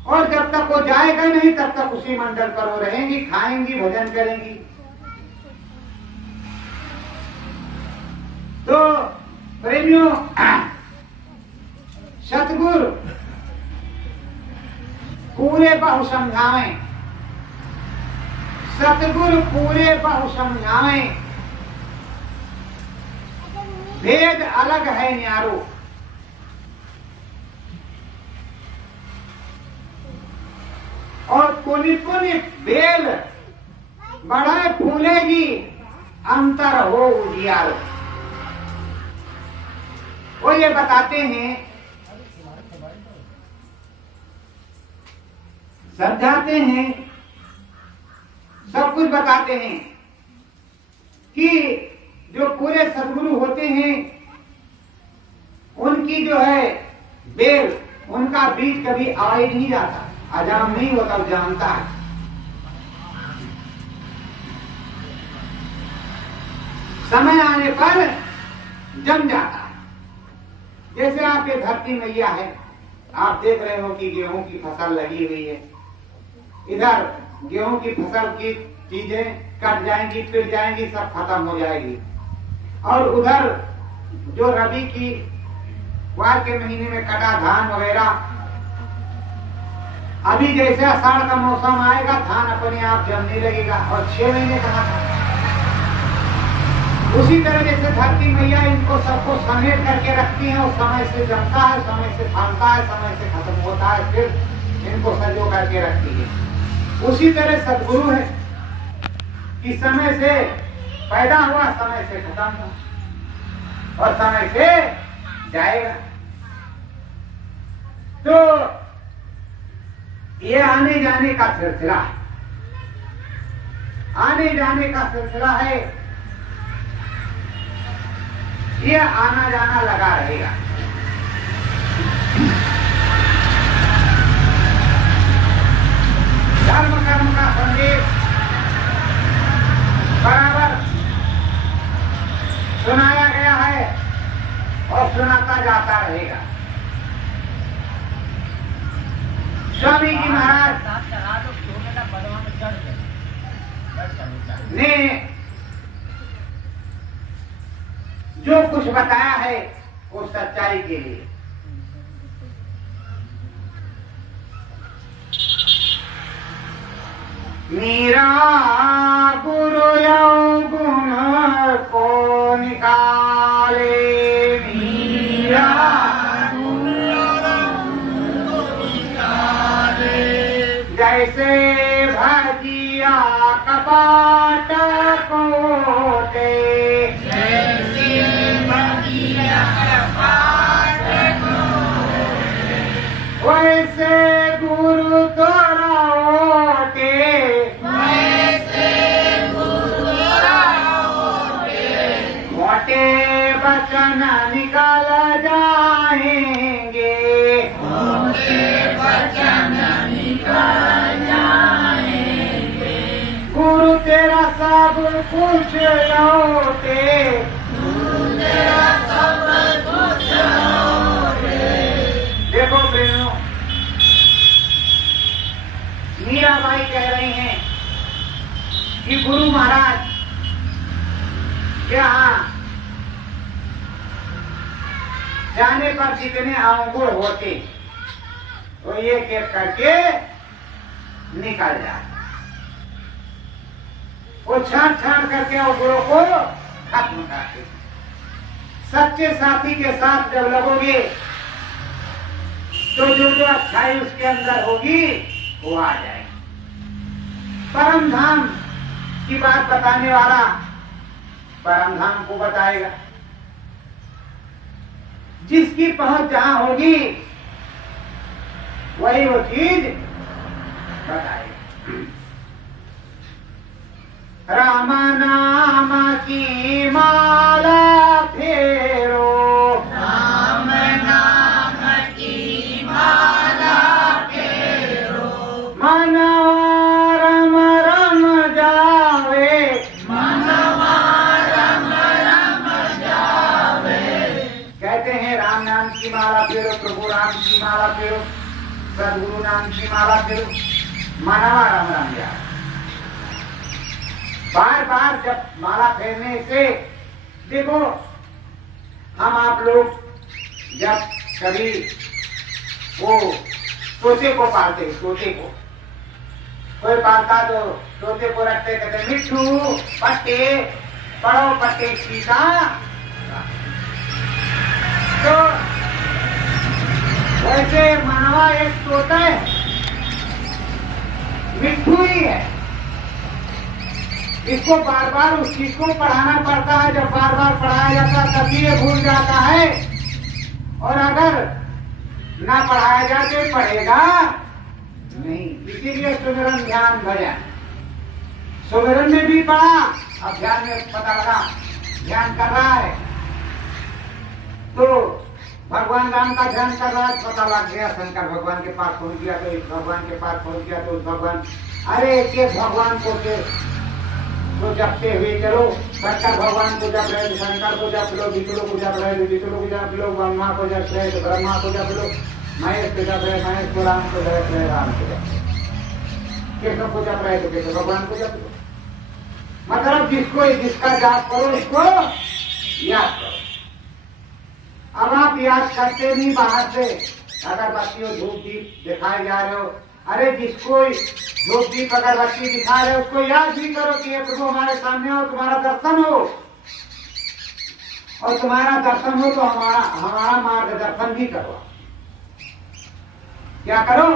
और जब तक वो जाएगा नहीं तब तक उसी मंडल पर वो रहेंगी, खाएंगी, भजन करेंगी। तो प्रेमियों, सतगुरु पूरे बहु समझावें, सतगुरु पूरे बहु समझावें, भेद अलग है न्यारो। और पुनि पुनि बेल बढ़े फूलेगी, अंतर हो उजियारो। वो ये बताते हैं, समझाते हैं, सब कुछ बताते हैं कि जो पूरे सद्गुरु होते हैं उनकी जो है बेल, उनका बीज कभी आ ही नहीं जाता, अजाम नहीं होता, जानता है। समय आने पर जम जाता है। जैसे आपके धरती मैया है, आप देख रहे हो कि गेहूं की फसल लगी हुई है, इधर गेहूं की फसल की चीजें कट जाएंगी, पिट जाएंगी, सब खत्म हो जाएगी। और उधर जो रबी की वार के महीने में कटा धान वगैरह, अभी जैसे आषाढ़ का मौसम आएगा धान अपने आप जमने लगेगा, और 6 महीने कहा था। उसी तरह जैसे धरती मैया इनको सबको समेट करके रखती है, उस समय से जमता है, समय से फलता है, समय से खत्म होता है, फिर इनको सजो करके रखती है। उसी तरह सद्गुरु है कि समय से पैदा हुआ, समय से खत्म हुआ और समय से जाएगा। तो ये आने जाने का सिलसिला है, आने जाने का सिलसिला है, ये आना जाना लगा रहेगा। धर्म कर्म का संदेश बराबर सुनाया गया है और सुनाता जाता रहेगा। स्वामी जी महाराज ने जो कुछ बताया है वो सच्चाई के लिए। मेरा गुरु गुण को निकाले, मेरा जैसे भजिया कपाट कोटे, जैसे भजिया कपाट कोटे, वैसे गुरु तोरा ओटे, वैसे गुरु तोरा ओटे, मोटे वचन निकाल जाएंगे, मोटे वचन निकाल जाएंगे, गुरु तेरा सब कुछ लौटे, गुरु तेरा सब कुछ लौटे। देखो प्रेमियों, मीराबाई कह रही हैं कि गुरु महाराज के यहाँ जाने पर जितने अंकुर होते वो एक एक करके निकल जाते, वो छांट छांट करके अंकुरों को खत्म करते। सच्चे साथी के साथ जब लगोगे तो जो जो अच्छाई उसके अंदर होगी वो आ जाएगी। परम धाम की बात बताने वाला परम धाम को बताएगा, जिसकी पहुंच जहां होगी वही वो चीज बताएगा। राम नाम की माला फेरो, राम नाम की माला फेरो, मनवा रम रम जावे, मनवा रम रम जावे। कहते हैं राम नाम की माला फेरो, प्रभु राम की माला सदगुरु नाम की माला फिर मानवा राम राम यार। बार बार जब माला फेरने से देखो, हम आप लोग जब कभी वो तोते को पालते, तोते को कोई पालता तो तोते को रखते, कहते मिट्टू पट्टे पड़ो पट्टे सीता। तो वैसे मानवा एक तोता है, मिट्टू ही है। इसको बार बार उस चीज को पढ़ाना पड़ता है, जब बार बार पढ़ाया जाता है तभी ये भूल जाता है, और अगर ना पढ़ाया जाए तो पढ़ेगा नहीं। इसीलिए सुमिरन ध्यान भजन, सुमिरन में भी पढ़ा, अब ध्यान में पता लगा ध्यान कर रहा है तो भगवान राम का ध्यान कर रहा है, पता लग गया शंकर भगवान के पास पहुंच गया, तो इस भगवान के पास पहुंच गया तो उस भगवान, अरे के भगवान को तो जपते हुए चलो, शंकर भगवान को जप रहे तो शंकर को जप लो, विष्णु को जप रहे तो विष्णु को जप लो, ब्रह्मा को जप रहे तो ब्रह्मा को जप लो, महेश को जप रहे महेश को, राम को जप रहे राम को जप, कृष्ण को जप रहे तो कृष्ण भगवान को जप लो। मतलब जिसका जाप करो उसको याद करो। अब आप याद करते नहीं, बाहर से अगरबत्ती धूप दीप दिखाए जा रहे हो, अरे जिसको धूप दीप अगरबत्ती दिखा रहे हो उसको याद भी करो कि ये प्रभु हमारे सामने हो, तुम्हारा दर्शन हो, और तुम्हारा दर्शन हो तो हमारा मार्गदर्शन भी करो। क्या करो?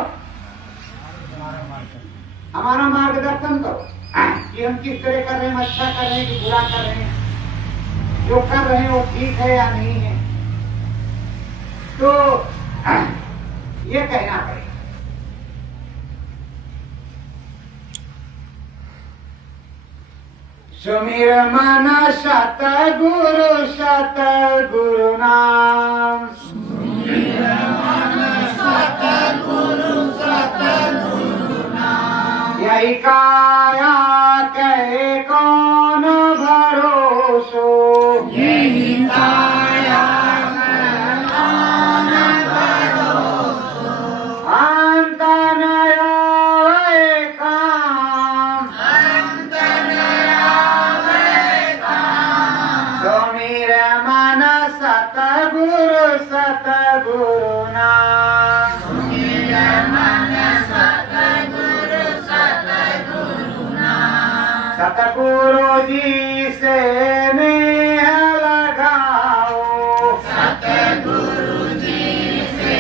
हमारा मार्गदर्शन करो कि हम किस तरह कर रहे हैं, अच्छा कर रहे हैं कि बुरा कर रहे हैं, जो कर रहे हैं वो ठीक है या नहीं है। तो ये कहना पड़ेगा। सुमिर मन सतगुरु नाम, सुमिर मन सतगुरु नाम, यही काया कहे कौन भरोसो, यही काया कौन भरोसो, अंत न आवे काम, अंत न आवे काम, सुमिर मन सतगुरु नाम, सुमिर मन सतगुरु नाम, सतगुरु जी से नेह लगाओ, सतगुरु जी से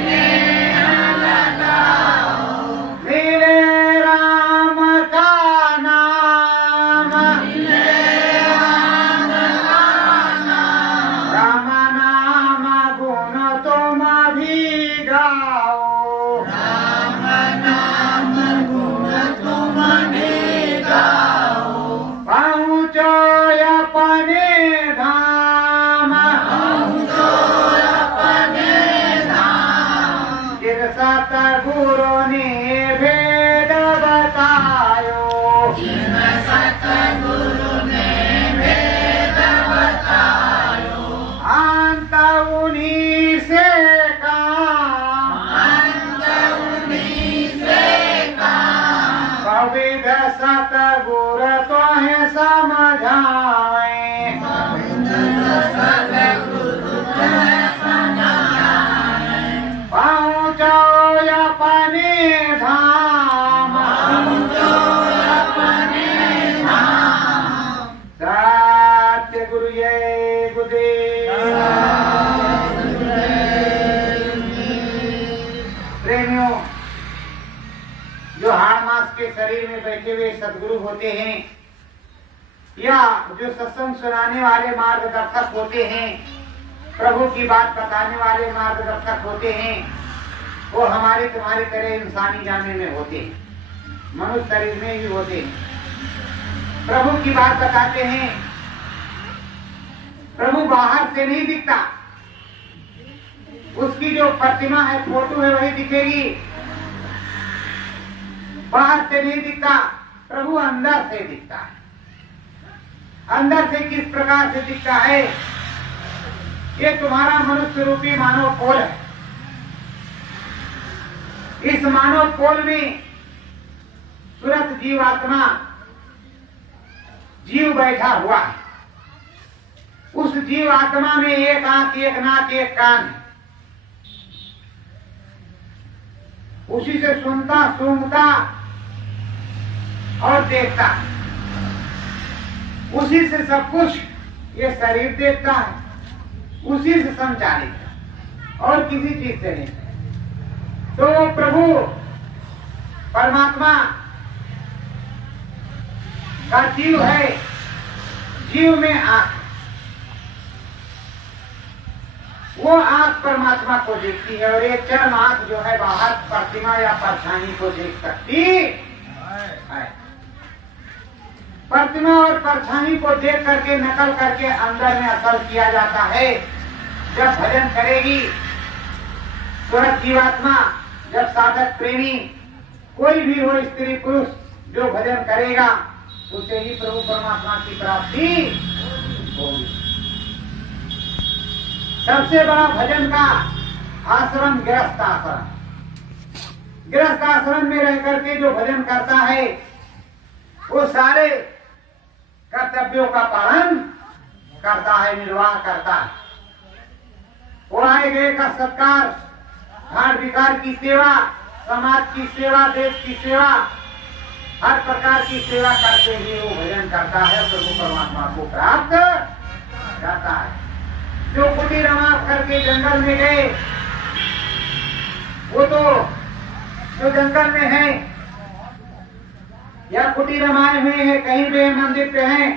नेह लगाओ, मेरे राम का नाम, मिले राम का नाम, राम नाम गुण तुम भी गाओ, राम नाम गुण तुम भी गाओ, पहुँचो अपने धाम, पहुँचो अपने धाम, जिस सतगुरु ने भेद बतायो, जिन सतगुरु ने भेद बतायो, अंत उन्हीं से काम, अंत उन्हीं से काम, कविद सतगुरु तुम्हें समझावे, सतगुरु तुम्हें समझाए, पहुँचो अपने धाम, पहुँचो अपने धाम, सत्य गुरु जय गुरुदेव। प्रेमियों, जो हाड़ मास के शरीर में बैठे हुए सदगुरु होते हैं या जो सत्संग सुनाने वाले मार्गदर्शक होते हैं, प्रभु की बात बताने वाले मार्गदर्शक होते हैं, वो हमारे तुम्हारी तरह इंसानी जाने में होते हैं, मनुष्य शरीर में ही होते हैं। प्रभु की बात बताते हैं। प्रभु बाहर से नहीं दिखता, उसकी जो प्रतिमा है, फोटो है, वही दिखेगी, बाहर से नहीं दिखता। प्रभु अंदर से दिखता है। अंदर से किस प्रकार से दिखता है? ये तुम्हारा मनुष्य रूपी मानव खोल है। इस मानव कोल में सूरत जीवात्मा जीव बैठा हुआ है। उस जीव आत्मा में एक आंख, एक नाक, एक कान है। उसी से सुनता, सूंघता और देखता है। उसी से सब कुछ ये शरीर देखता है, उसी से संचालित है और किसी चीज से नहीं। तो वो प्रभु परमात्मा का जीव है, जीव में आंख, वो आंख परमात्मा को देखती है और ये चर्म आंख जो है बाहर प्रतिमा या परछाई को देख सकती है। प्रतिमा और परछाई को देख करके नकल करके अंदर में असल किया जाता है। जब भजन करेगी सूरत जीवात्मा, जब साधक प्रेमी कोई भी हो, स्त्री पुरुष, जो भजन करेगा उसे ही प्रभु परमात्मा की प्राप्ति होगी। सबसे बड़ा भजन का आश्रम गृहस्थ आश्रम। गृहस्थ आश्रम में रह करके जो भजन करता है वो सारे कर्तव्यों का पालन करता है, निर्वाह करता है। वो आए गए का सत्कार, घाट विकार की सेवा, समाज की सेवा, देश की सेवा, हर प्रकार की सेवा करते हुए वो भजन करता है, प्रभु परमात्मा को प्राप्त करता है। जो कुटीर रमाप करके जंगल में गए, वो तो जो जंगल में है या कुटीर रमाए हुए हैं, कहीं भी मंदिर पे हैं,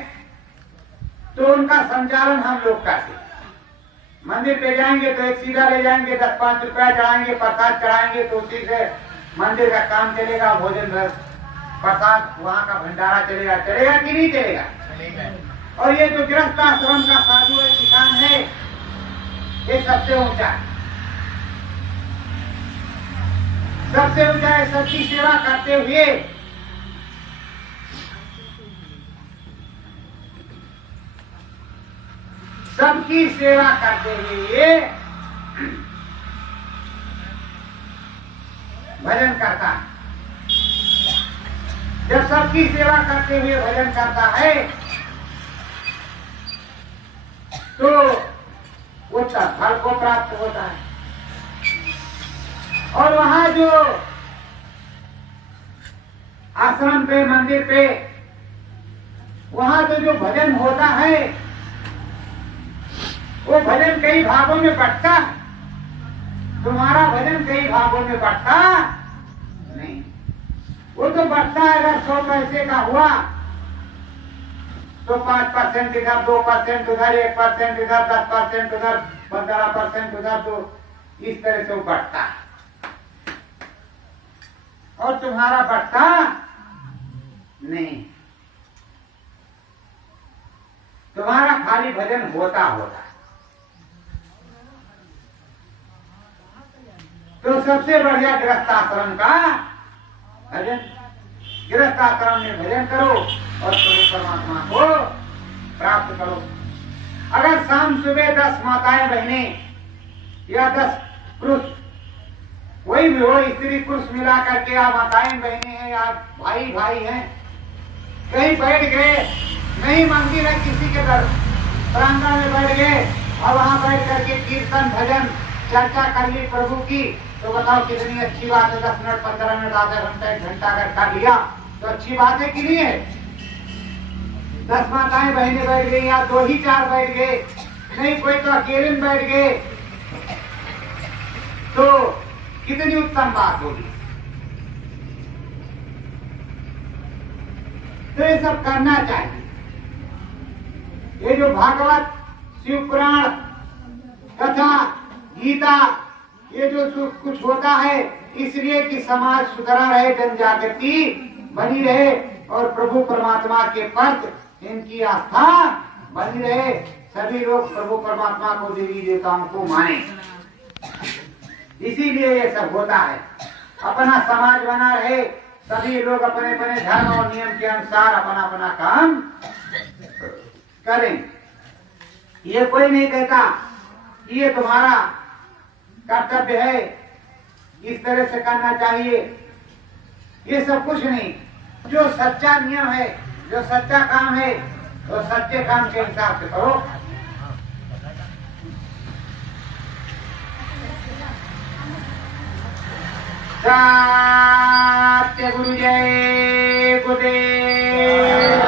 तो उनका संचालन हम लोग करते हैं। मंदिर पे जाएंगे तो एक सीधा ले जाएंगे, 10-5 रुपया चढ़ाएंगे, प्रसाद चढ़ाएंगे, तो उसी से मंदिर का काम चलेगा, भोजन प्रसाद वहाँ का भंडारा चलेगा। चलेगा कि नहीं चलेगा? और ये जो गृहस्थ आश्रम का साधु है, किसान है, ये सबसे ऊंचा है, सबसे ऊंचा है। सबकी सेवा करते हुए सबकी सेवा करते हुए ये भजन करता है। जब सबकी सेवा करते हुए भजन करता है तो वो फल को प्राप्त होता है। और वहां जो आश्रम पे, मंदिर पे, वहां तो जो भजन होता है वो भजन कई भागों में बंटता है। तुम्हारा भजन कई भागों में बंटता नहीं, वो तो बंटता है। अगर 100 पैसे का हुआ तो 5% इधर, 2% उधर, 1% इधर, 10% उधर, 15% उधर, तो इस तरह से वो बढ़ता है। और तुम्हारा बढ़ता नहीं, तुम्हारा खाली भजन होता होता। तो सबसे बढ़िया गृहस्थ आश्रम का भजन, गृहस्थ आश्रम में भजन करो और प्रभु परमात्मा को प्राप्त करो। अगर शाम सुबह 10 माताएं बहनें या 10 पुरुष, कोई भी हो, स्त्री पुरुष मिला करके आप माताएं बहनें हैं या भाई भाई हैं, कहीं बैठ गए, नहीं मंदिर है किसी के घर प्रांगण में बैठ गए और वहां बैठ करके कीर्तन भजन चर्चा कर ली प्रभु की, तो बताओ कितनी अच्छी बात है। 10 मिनट, 15 मिनट, आधा घंटा, 1 घंटा अगर कर लिया तो अच्छी बात है कि नहीं है? 10 माताएं बहनें बैठ गई या 2 ही 4 बैठ गए, नहीं कोई तो अकेले में बैठ गए, तो कितनी उत्तम बात होगी। तो ये सब करना चाहिए। ये जो भागवत, शिव पुराण, कथा, गीता, ये जो कुछ होता है इसलिए कि समाज सुधरा रहे, जन जागृति बनी रहे और प्रभु परमात्मा के प्रति इनकी आस्था बनी रहे, सभी लोग प्रभु परमात्मा को, देवी देवताओं को माने। इसीलिए ये सब होता है। अपना समाज बना रहे, सभी लोग अपने अपने धर्म और नियम के अनुसार अपना अपना काम करें। ये कोई नहीं कहता कि ये तुम्हारा कर्तव्य है, इस तरह से करना चाहिए, ये सब कुछ नहीं। जो सच्चा नियम है, जो सच्चा काम है, तो सच्चे काम के हिसाब से करो। सत्य गुरु जय गुरुदेव।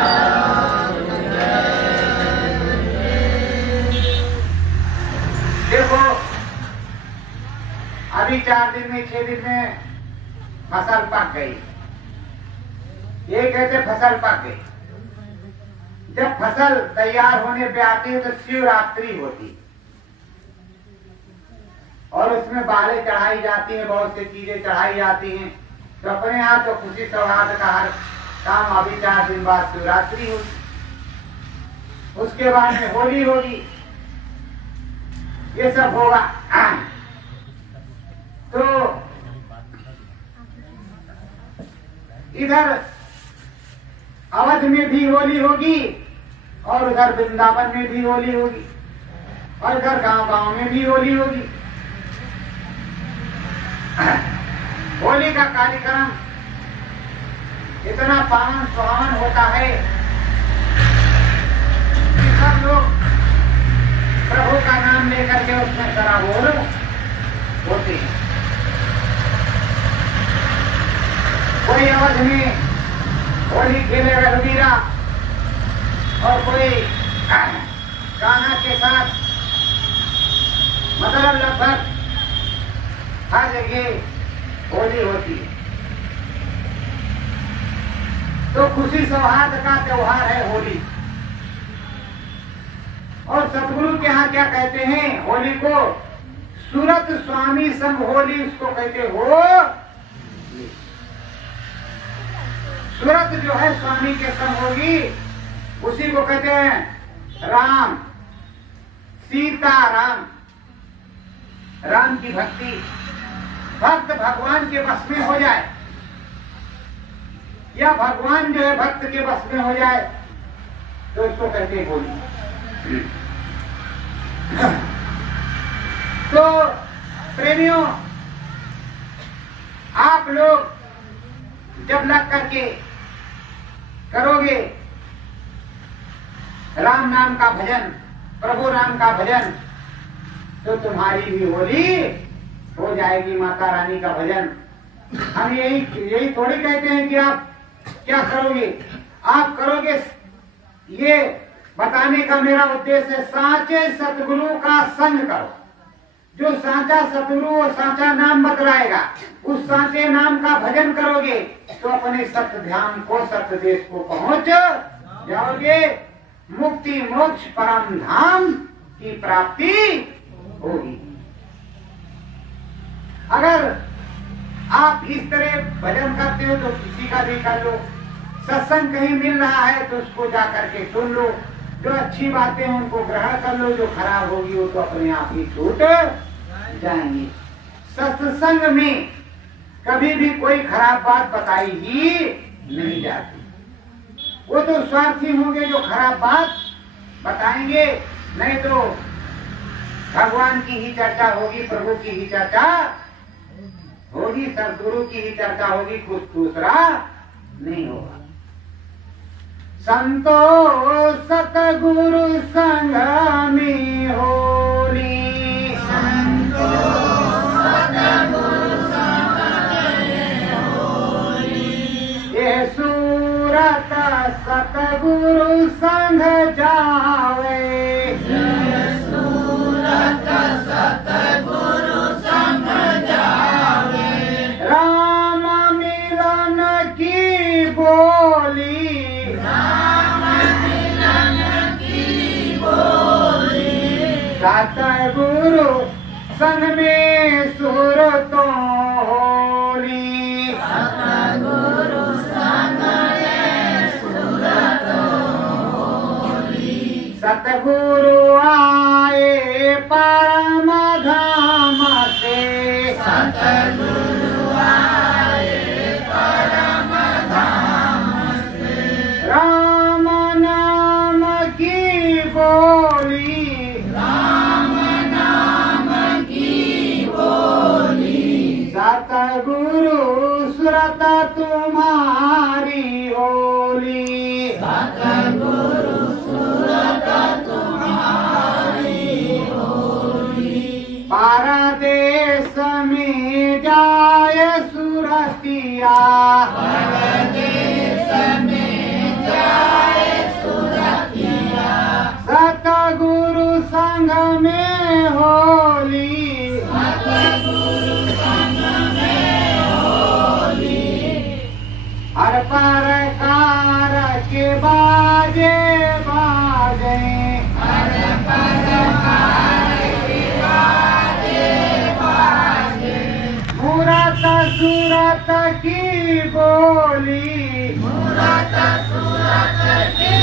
देखो अभी 4 दिन में 6 दिन में फसल पक गई, ये कहते फसल पक गई। जब फसल तैयार होने पे आती है तो शिवरात्रि होती और उसमें बालें चढ़ाई जाती हैं, बहुत सी चीजें चढ़ाई जाती हैं। तो अपने यहाँ तो खुशी सौहार्द का हर काम अभी 4 दिन बाद शिवरात्रि होगी, उसके बाद में होली होगी, ये सब होगा। तो इधर अवध में भी होली होगी और उधर वृंदावन में भी होली होगी और इधर गांव-गांव में भी होली होगी। होली का कार्यक्रम इतना पावन सुहावन होता है कि सब लोग प्रभु का नाम लेकर के उसमें सराबोर होते हैं। कोई अवध में होली खेले रघुवीरा और कोई कान्हा के साथ, मतलब लगभग हर जगह होली होती है। तो खुशी सौहार्द का त्योहार है होली। और सतगुरु के यहाँ क्या कहते हैं होली को? सूरत स्वामी संग होली उसको कहते हो। सूरत जो है स्वामी के संग होगी, उसी को कहते हैं राम, सीता राम, राम की भक्ति। भक्त भगवान के वश में हो जाए या भगवान जो है भक्त के वश में हो जाए तो इसको कहते हैं होली। तो प्रेमियों, आप लोग जब लग करके करोगे राम नाम का भजन, प्रभु राम का भजन, तो तुम्हारी भी होली हो जाएगी। माता रानी का भजन। हम यही थोड़ी कहते हैं कि आप क्या करोगे, आप करोगे। ये बताने का मेरा उद्देश्य है साचे सतगुरु का संग करो। जो साचा सतगुरु और साचा नाम बतलाएगा, उस साचे नाम का भजन करोगे तो अपने सत्य ध्यान को, सत्य देश को पहुंच जाओगे। मुक्ति मोक्ष परम धाम की प्राप्ति होगी। अगर आप इस तरह भजन करते हो तो किसी का भी कर लो। सत्संग कहीं मिल रहा है तो उसको जा करके सुन लो। जो अच्छी बातें हैं उनको ग्रहण कर लो, जो खराब होगी वो तो अपने आप ही छूट जाएंगी। सत्संग में कभी भी कोई खराब बात बताई ही नहीं जाती। वो तो स्वार्थी होंगे जो खराब बात बताएंगे, नहीं तो भगवान की ही चर्चा होगी, प्रभु की ही चर्चा होगी, सदगुरु की ही चर्चा होगी, कुछ दूसरा नहीं होगा। संतो सतगुरु संग में होली, संतो सतगुरु संग में होली। ये सूरत सतगुरु संग जावे, ये सूरत सतगुरु संग जावे। राम मिलन की बोली, राम मिलन की बोली। सतगुरु संग में सुरतों होली, सतगुरु संग में सुरतों होली। सतगुरु आए परम धाम से, सतगुरु आए परम धाम से। राम नाम की बोली, राम नाम की बोली। सत के बाजे बाजे पद पद काल के बाजे बाजे मूरत सूरत की बोली मूरत सूरत की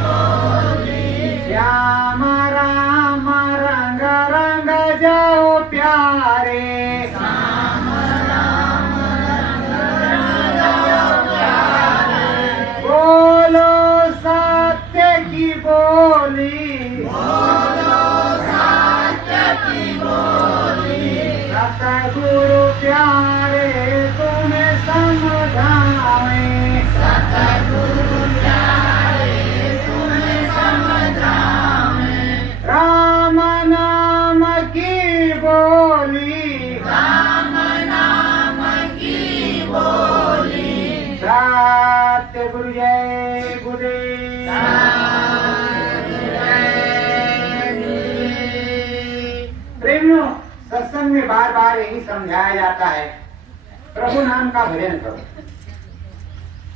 बोली श्याम राम रंग रंग जाओ प्यारे श्याम राम रंग रंग प्यारे बोलो सत्य की बोली बोलो सत्य की बोली सतगुरु प्यारे तुम्हें समझावे सतगुरु प्यारे तुम्हें समझावे राम नाम की बोली राम नाम की बोली सत्य गुरु जय गुरुदेव प्रेमियों, सत्संग में बार बार यही समझाया जाता है, प्रभु नाम का भजन करो,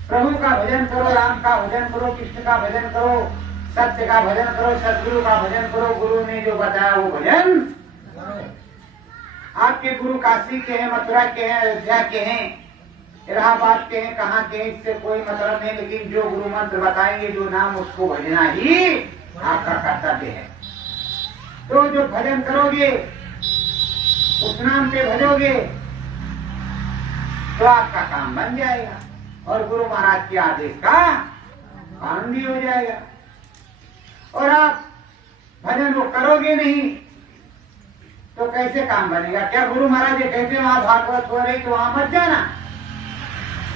प्रभु का भजन करो, राम का भजन करो, कृष्ण का भजन करो, सत्य का भजन करो, सदगुरु का भजन करो। गुरु ने जो बताया वो भजन। आपके गुरु काशी के हैं, मथुरा के हैं, अयोध्या के हैं, इलाहाबाद के हैं, कहाँ के हैं, इससे कोई मतलब नहीं, लेकिन जो गुरु मंत्र बताएंगे, जो नाम, उसको भजना ही आपका कर्तव्य है। तो जो भजन करोगे, उस नाम पे भजोगे, तो आपका काम बन जाएगा और गुरु महाराज के आदेश का पालन भी हो जाएगा। और आप भजन वो करोगे नहीं तो कैसे काम बनेगा? क्या गुरु महाराज ये कहते वहां भागवत हो रही तो वहां मत जाना?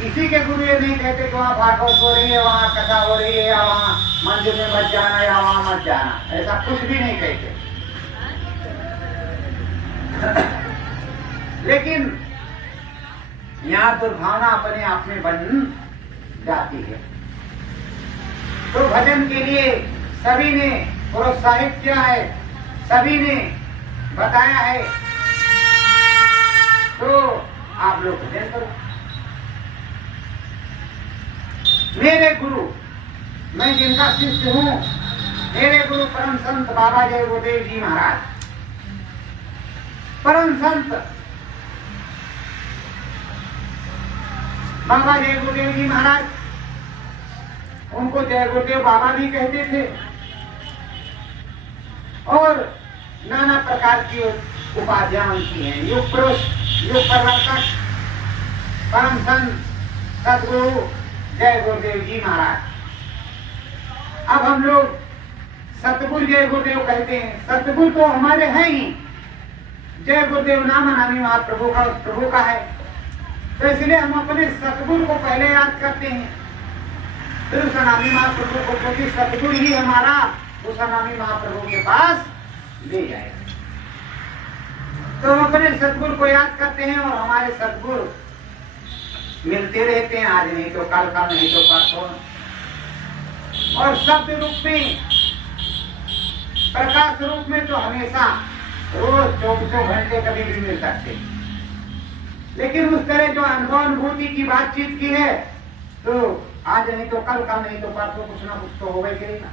किसी के गुरु ये नहीं कहते कि वहां भागवत हो रही है, वहां कथा हो रही है, या वहां मंदिर में मत जाना, या वहां मत जाना, ऐसा कुछ भी नहीं कहते। लेकिन यहाँ दुर्भावना अपने आप में बन जाती है। तो भजन के लिए सभी ने प्रोत्साहित किया है, सभी ने बताया है, तो आप लोग भजन करो। मेरे गुरु, मैं जिनका शिष्य हूँ, मेरे गुरु परम संत बाबा जय गुरुदेव जी महाराज, परम संत बाबा जय गुरुदेव जी महाराज, उनको जय गुरुदेव बाबा भी कहते थे, और नाना प्रकार की उपाधियां उनकी हैं। युग पुरुष, युग प्रवर्तक, परम संत सदगुरु जय गुरुदेव जी महाराज। अब हम लोग सतगुरु जय गुरुदेव कहते हैं। सतगुरु तो हमारे हैं ही, जय गुरुदेव नाम अनामी महाप्रभु का, प्रभु का है, तो इसलिए हम अपने सतगुरु को पहले याद करते हैं, फिर उस अनामी महाप्रभु को, क्योंकि सतगुरु ही हमारा उस अनामी महाप्रभु के पास ले जाएगा। तो हम अपने सतगुरु को याद करते हैं, और हमारे सतगुरु मिलते रहते हैं, आज नहीं तो कल, कल नहीं तो परसों, और शब्द रूप में, प्रकाश रूप में तो हमेशा रोज 24 घंटे कभी भी मिल सकते। लेकिन उस तरह जो अनुभूति की बातचीत की है, तो आज नहीं तो कल, कल नहीं तो परसों, कुछ ना कुछ तो होगा करेगा।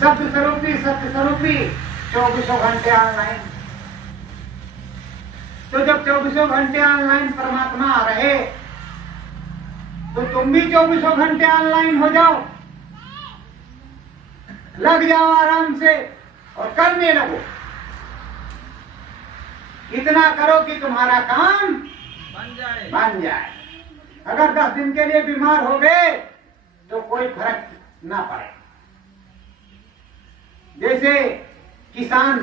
शब्द स्वरूपी, सत्य स्वरूपी 24 घंटे ऑनलाइन। तो जब 24 घंटे ऑनलाइन परमात्मा रहे, तो तुम भी 24 घंटे ऑनलाइन हो जाओ, लग जाओ आराम से और करने लगो। इतना करो कि तुम्हारा काम बन जाए। अगर 10 दिन के लिए बीमार हो गए तो कोई फर्क ना पड़े। जैसे किसान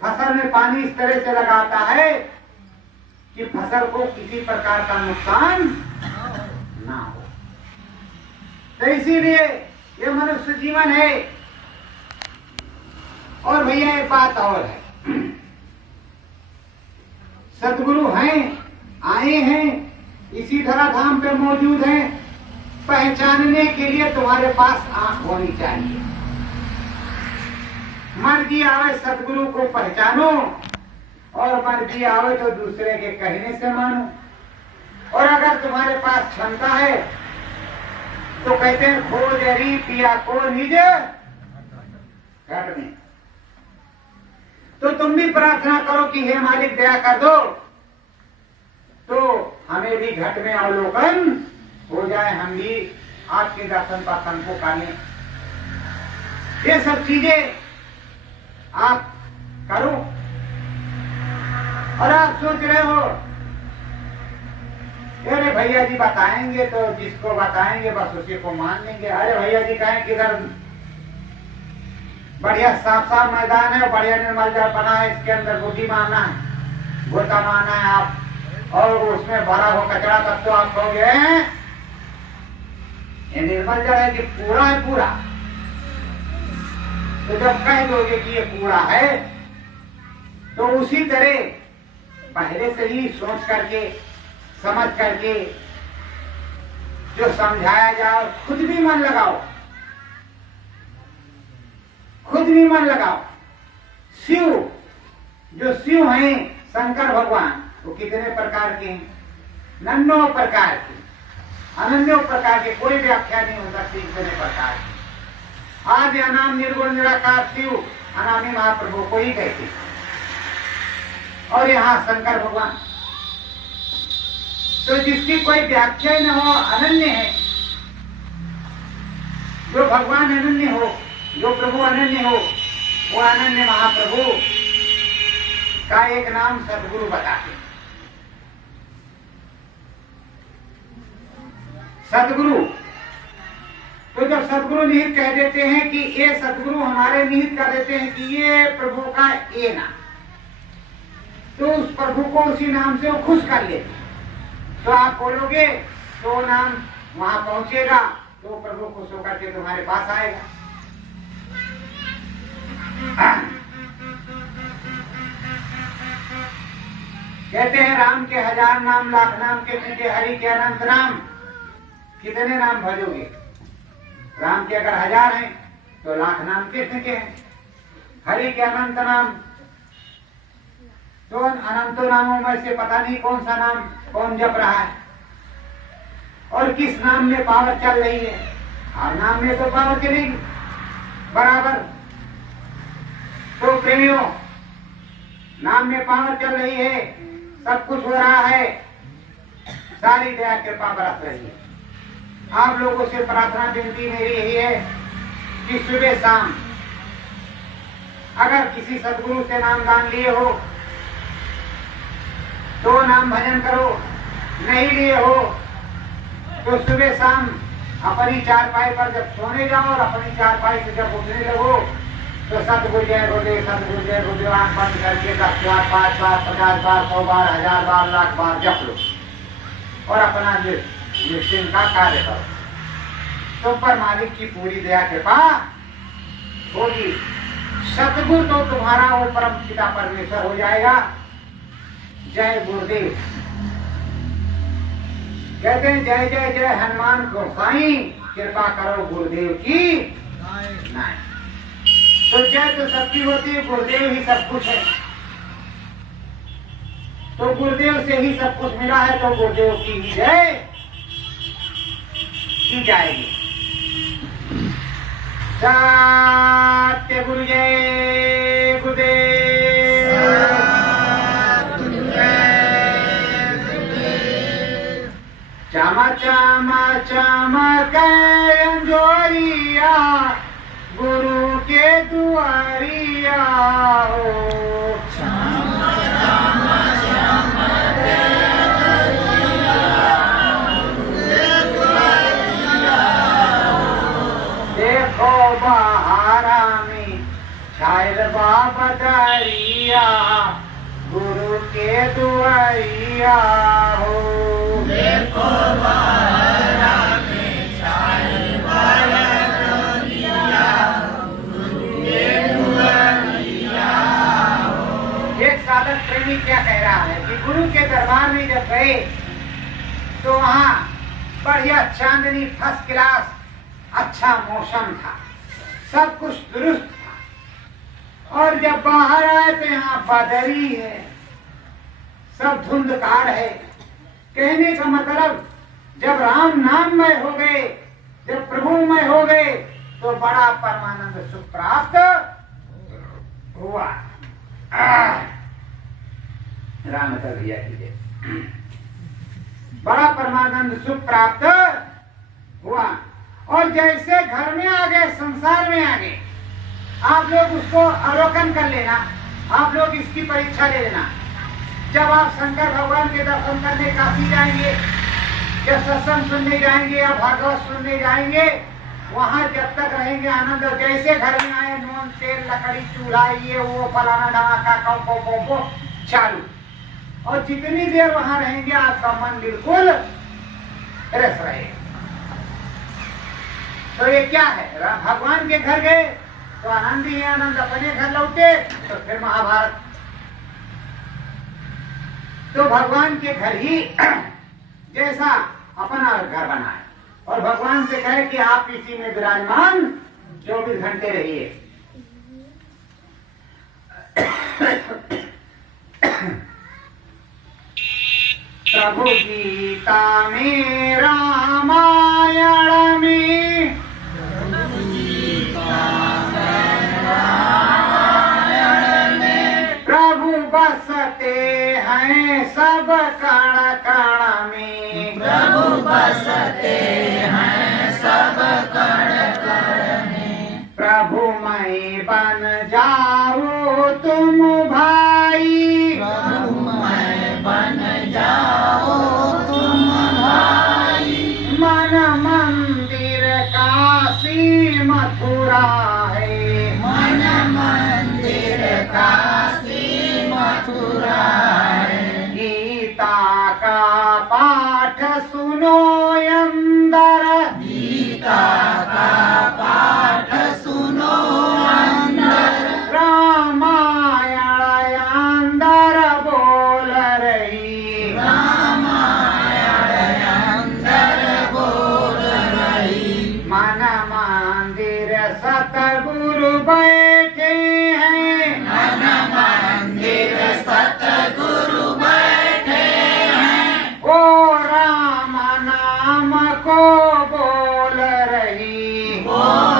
फसल में पानी इस तरह से लगाता है कि फसल को किसी प्रकार का नुकसान ना हो, तो इसीलिए ये मनुष्य जीवन है। और भैया एक बात और है, सतगुरु हैं, आए हैं, इसी धराधाम पे मौजूद हैं, पहचानने के लिए तुम्हारे पास आंख होनी चाहिए। मर्जी आवे सतगुरु को पहचानो, और मर्जी आवे तो दूसरे के कहने से मानो। और अगर तुम्हारे पास क्षमता है तो कहते हैं खोज री पिया को निज घट में। तो तुम भी प्रार्थना करो कि हे मालिक दया कर दो, तो हमें भी घट में अवलोकन हो जाए, हम भी आपके दर्शन पर संको पालें। ये सब चीजें आप करो। और आप सोच रहे हो अरे भैया जी बताएंगे तो जिसको बताएंगे बस उसी को मान लेंगे। अरे भैया जी कहें किधर बढ़िया साफ साफ मैदान है, बढ़िया निर्मल जल बना है, इसके अंदर बुद्धि मारना है, गोता मारना है आप, और उसमें भरा हो कचरा, तब तो आप कहोगे ये निर्मल जल है कि पूरा है पूरा। तो जब कह दोगे कि ये पूरा है, तो उसी तरह पहले से ही सोच करके समझ करके जो समझाया जाओ, खुद भी मन लगाओ, खुद भी मन लगाओ। शिव जो शिव हैं शंकर भगवान, वो कितने प्रकार के हैं? 99 प्रकार के, अनन्य प्रकार के, कोई व्याख्या नहीं हो सकती इतने प्रकार के। आदि अनाम निर्गुण निराकार शिव अनामी महाप्रभु को ही कहते, और यहाँ शंकर भगवान। तो जिसकी कोई व्याख्या न हो, अनन्य है, जो भगवान अनन्य हो, जो प्रभु अनन्य हो, वो अनन्य महाप्रभु का एक नाम सद्गुरु बताते। सद्गुरु, तो जब सद्गुरु निहित कह देते हैं कि ये सद्गुरु हमारे निहित कर देते हैं कि ये प्रभु का ये नाम, तो उस प्रभु को उसी नाम से वो खुश कर लेते। तो आप बोलोगे तो नाम वहां पहुंचेगा, तो प्रभु खुश होकर के तुम्हारे पास आएगा। कहते हैं राम के 1000 नाम, लाख नाम के हरि के अनंत नाम। कितने नाम भजोगे? राम के अगर 1000 हैं तो लाख नाम कितने के हैं? हरि के अनंत नाम, तो अनंतों नामों में से पता नहीं कौन सा नाम कौन जप रहा है, और किस नाम में पावर चल रही है। हर नाम में तो पावर चलेगी बराबर। तो प्रेमियों, नाम में पावर चल रही है, सब कुछ हो रहा है, सारी दया कृपा बरस रही है। आप लोगों से प्रार्थना विनती मेरी यही है कि सुबह शाम अगर किसी सद्गुरु से नाम दान लिए हो तो नाम भजन करो, नहीं लिए हो तो सुबह शाम अपनी चारपाई पर जब सोने जाओ और अपनी चारपाई से जब उठने लगो तो सतगुरु जय गुरुदेव, सतगुरु जय गुरुदेव आंख बंद करके 10 बार, 5 बार, 50 बार, 100 बार, 1000 बार, लाख बार जप लो और अपना निश्चिंत का कार्य करो। तुम पर मालिक की पूरी दया कृपा होगी। सतगुरु तो तुम्हारा वो परम पिता परमेश्वर हो जाएगा। जय गुरुदेव। कहते हैं जय जय जय हनुमान गोसाई, कृपा करो गुरुदेव की नाई। तो जय तो सबकी होती है, गुरुदेव ही सब कुछ है। तो गुरुदेव से ही सब कुछ मिला है, तो गुरुदेव की ही जय की जाएगी। सत्य गुरु जय गुरुदेव। चमा चमा चमक अंजोरिया, गुरु के दुआरिया हो। देखो बहारा में छायल बाबा दरिया, गुरु के दुआरिया हो। देखो बहारा में छायल बाबा दरिया, गुरु के दुआरिया हो। एक साधक प्रेमी क्या कह रहा है कि गुरु के दरबार में जब गए तो वहाँ बढ़िया चांदनी फर्स्ट क्लास अच्छा मौसम था, सब कुछ दुरुस्त था, और जब बाहर आए तो यहाँ बादरी है, सब धुंधकार है। कहने का मतलब जब राम नाममय हो गए जब प्रभुमय हो गए तो बड़ा परमानंद सुख प्राप्त हुआ। राम का भैया कीजिए। बड़ा परमानंद सुख प्राप्त हुआ। और जैसे घर में आ गए, संसार में आ गए, आप लोग उसको अवलोकन कर लेना, आप लोग इसकी परीक्षा ले लेना। जब आप शंकर भगवान के दर्शन करने काशी जाएंगे, जब सत्संग सुनने जाएंगे या भागवत सुनने जाएंगे, वहां जब तक रहेंगे आनंद। जैसे घर में आए, नून तेल लकड़ी चूल्हा ये वो फलाना ढमाका को चालू। और जितनी देर वहां रहेंगे आपका मन बिल्कुल रस रहेगा। तो ये क्या है, भगवान के घर गए तो आनंद ही आनंद, अपने घर लौटे तो फिर महाभारत। तो भगवान के घर ही जैसा अपना घर बनाए और भगवान से कहे कि आप इसी में विराजमान 24 घंटे रहिए। प्रभु गीता में, रामायण में, प्रभु बसते हैं सब कण कण में। प्रभु बसते हैं सब कण कण में। प्रभु मैं बन जाओ तुम भाई। प्रभु मैं बन जाओ तुम भाई। मन मंदिर काशी मथुरा है। मन मंदिर काशी मथुरा है। गीता का पाठ सुनो अंदर। गीता का पाठ सुनो अंदर। रामायण अंदर बोल रही। रामायण अंदर बोल रही। मन मंदिर सतगुरु बैठे हैं। मन मंदिर सतगुरु बैठे हैं। ओ राम नाम को बोल रही। ओ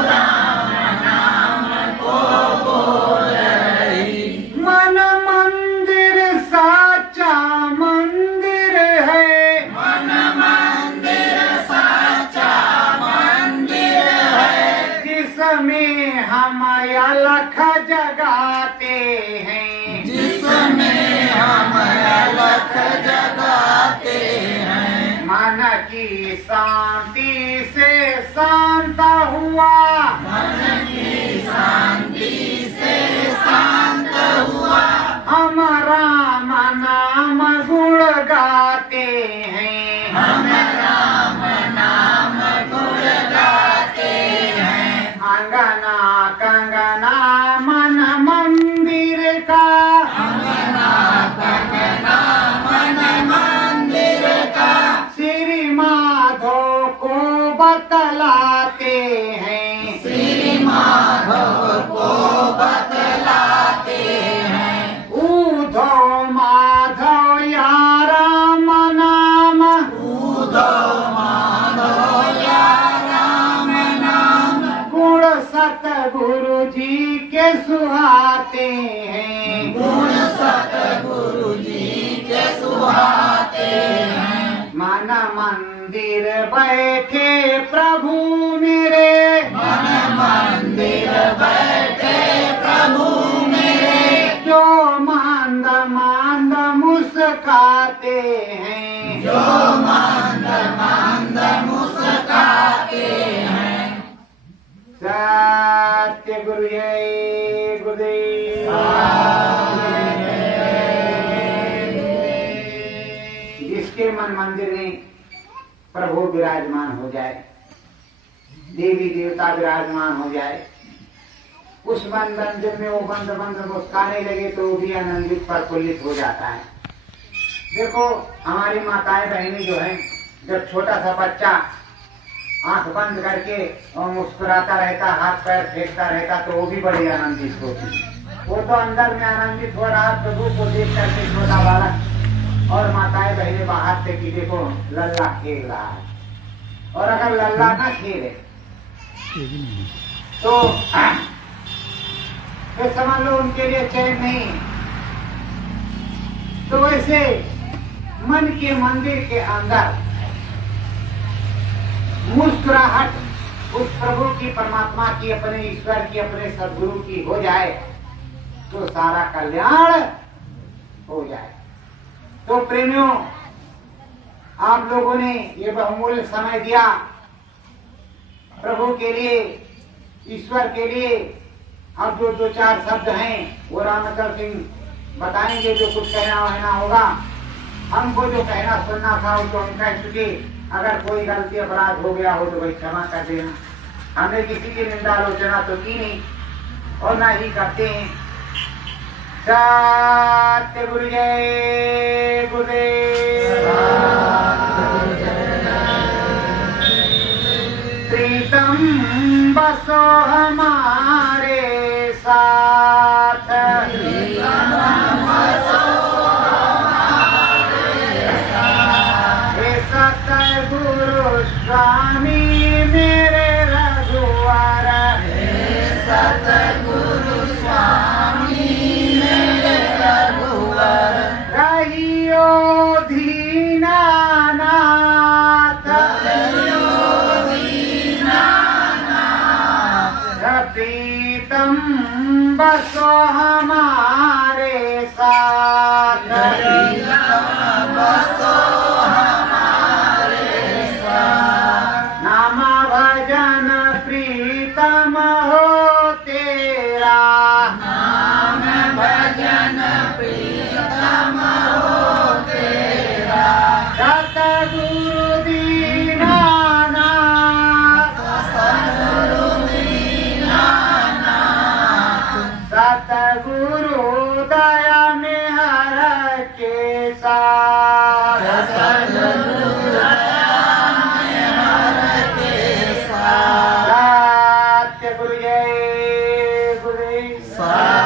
राम नाम को बोल रही। मन मंदिर साचा मंदिर है। मन मंदिर साचा मंदिर है। जिसमें हम अलख जगाते हैं। जिसमें हम अलख जगाते हैं। मन की शांति से शांत हुआ। मन की शांति से शांत हुआ। हम राम नाम गुण गाते हैं। हम राम नाम गुण गाते हैं। अंगना कंगना मन मंदिर का। अंगना कंगना मन मंदिर का। श्री माधव को बतलाते हैं। श्री माधव को बतलाते हैं। उधो माधव या राम नाम। उदो माधव या राम नाम। गुण सतगुरु जी के सुहाते हैं। गुण सतगुरु जी के सुहाते हैं। मन मंदिर बैठे प्रभु मेरे। मन मंदिर बैठे प्रभु मेरे। जो मांद मांद मुस्काते हैं। जो मंद मंद मुस्काते हैं। सत्य गुरु जय गुरुदेव। जिसके मन मंदिर में प्रभु विराजमान हो जाए, देवी देवता विराजमान हो जाए, उस मन मंदिर में वो बंद बंद मुस्काने लगे तो वो भी आनंदित प्रफुल्लित हो जाता है। देखो हमारी माताएं बहनें जो हैं, जब छोटा सा बच्चा आंख बंद करके और मुस्कुराता रहता, हाथ पैर फेंकता रहता, तो वो भी बड़ी आनंदित होती। वो तो अंदर में आनंदित हो रहा प्रभु को देख करके छोटा बालक, और माताएं बहनें बाहर से कि देखो लल्ला खेल रहा है। और अगर लल्ला ना खेले तो फिर समझ लो उनके लिए चैन नहीं। तो वैसे मन के मंदिर के अंदर मुस्कुराहट उस प्रभु की, परमात्मा की, अपने ईश्वर की, अपने सदगुरु की हो जाए तो सारा कल्याण हो जाए। तो प्रेमियों, आप लोगों ने ये बहुमूल्य समय दिया प्रभु के लिए, ईश्वर के लिए। अब जो दो चार शब्द हैं वो रामचंद्र सिंह बताएंगे, जो कुछ कहना होगा। हमको जो कहना सुनना था वो तो हम कह चुके। अगर कोई गलती अपराध हो गया हो तो भाई क्षमा कर देना। हमने किसी की निंदा आलोचना तो की नहीं और ना ही करते हैं। सत्य गुरु जय गुरुदेव। प्रीतम बसो हमारे साथ, सतगुरु स्वामी मेरे रघुवर, सतगुरु स्वामी मेरे रघुवर, रहियो दीनानाथ, प्रीतम बसो हमारे साथ, बसो हमारे साथ, नाम भजन प्रीतम हो तेरा, नाम भजन प्रीतम हो तेरा, सतगुरु दीनानाथ, सतगुरु दीनानाथ, सतगुरु दया में हर के साथ, सतगुरु दया में हर के साथ, सत्य गुरु जय गुरुदेव।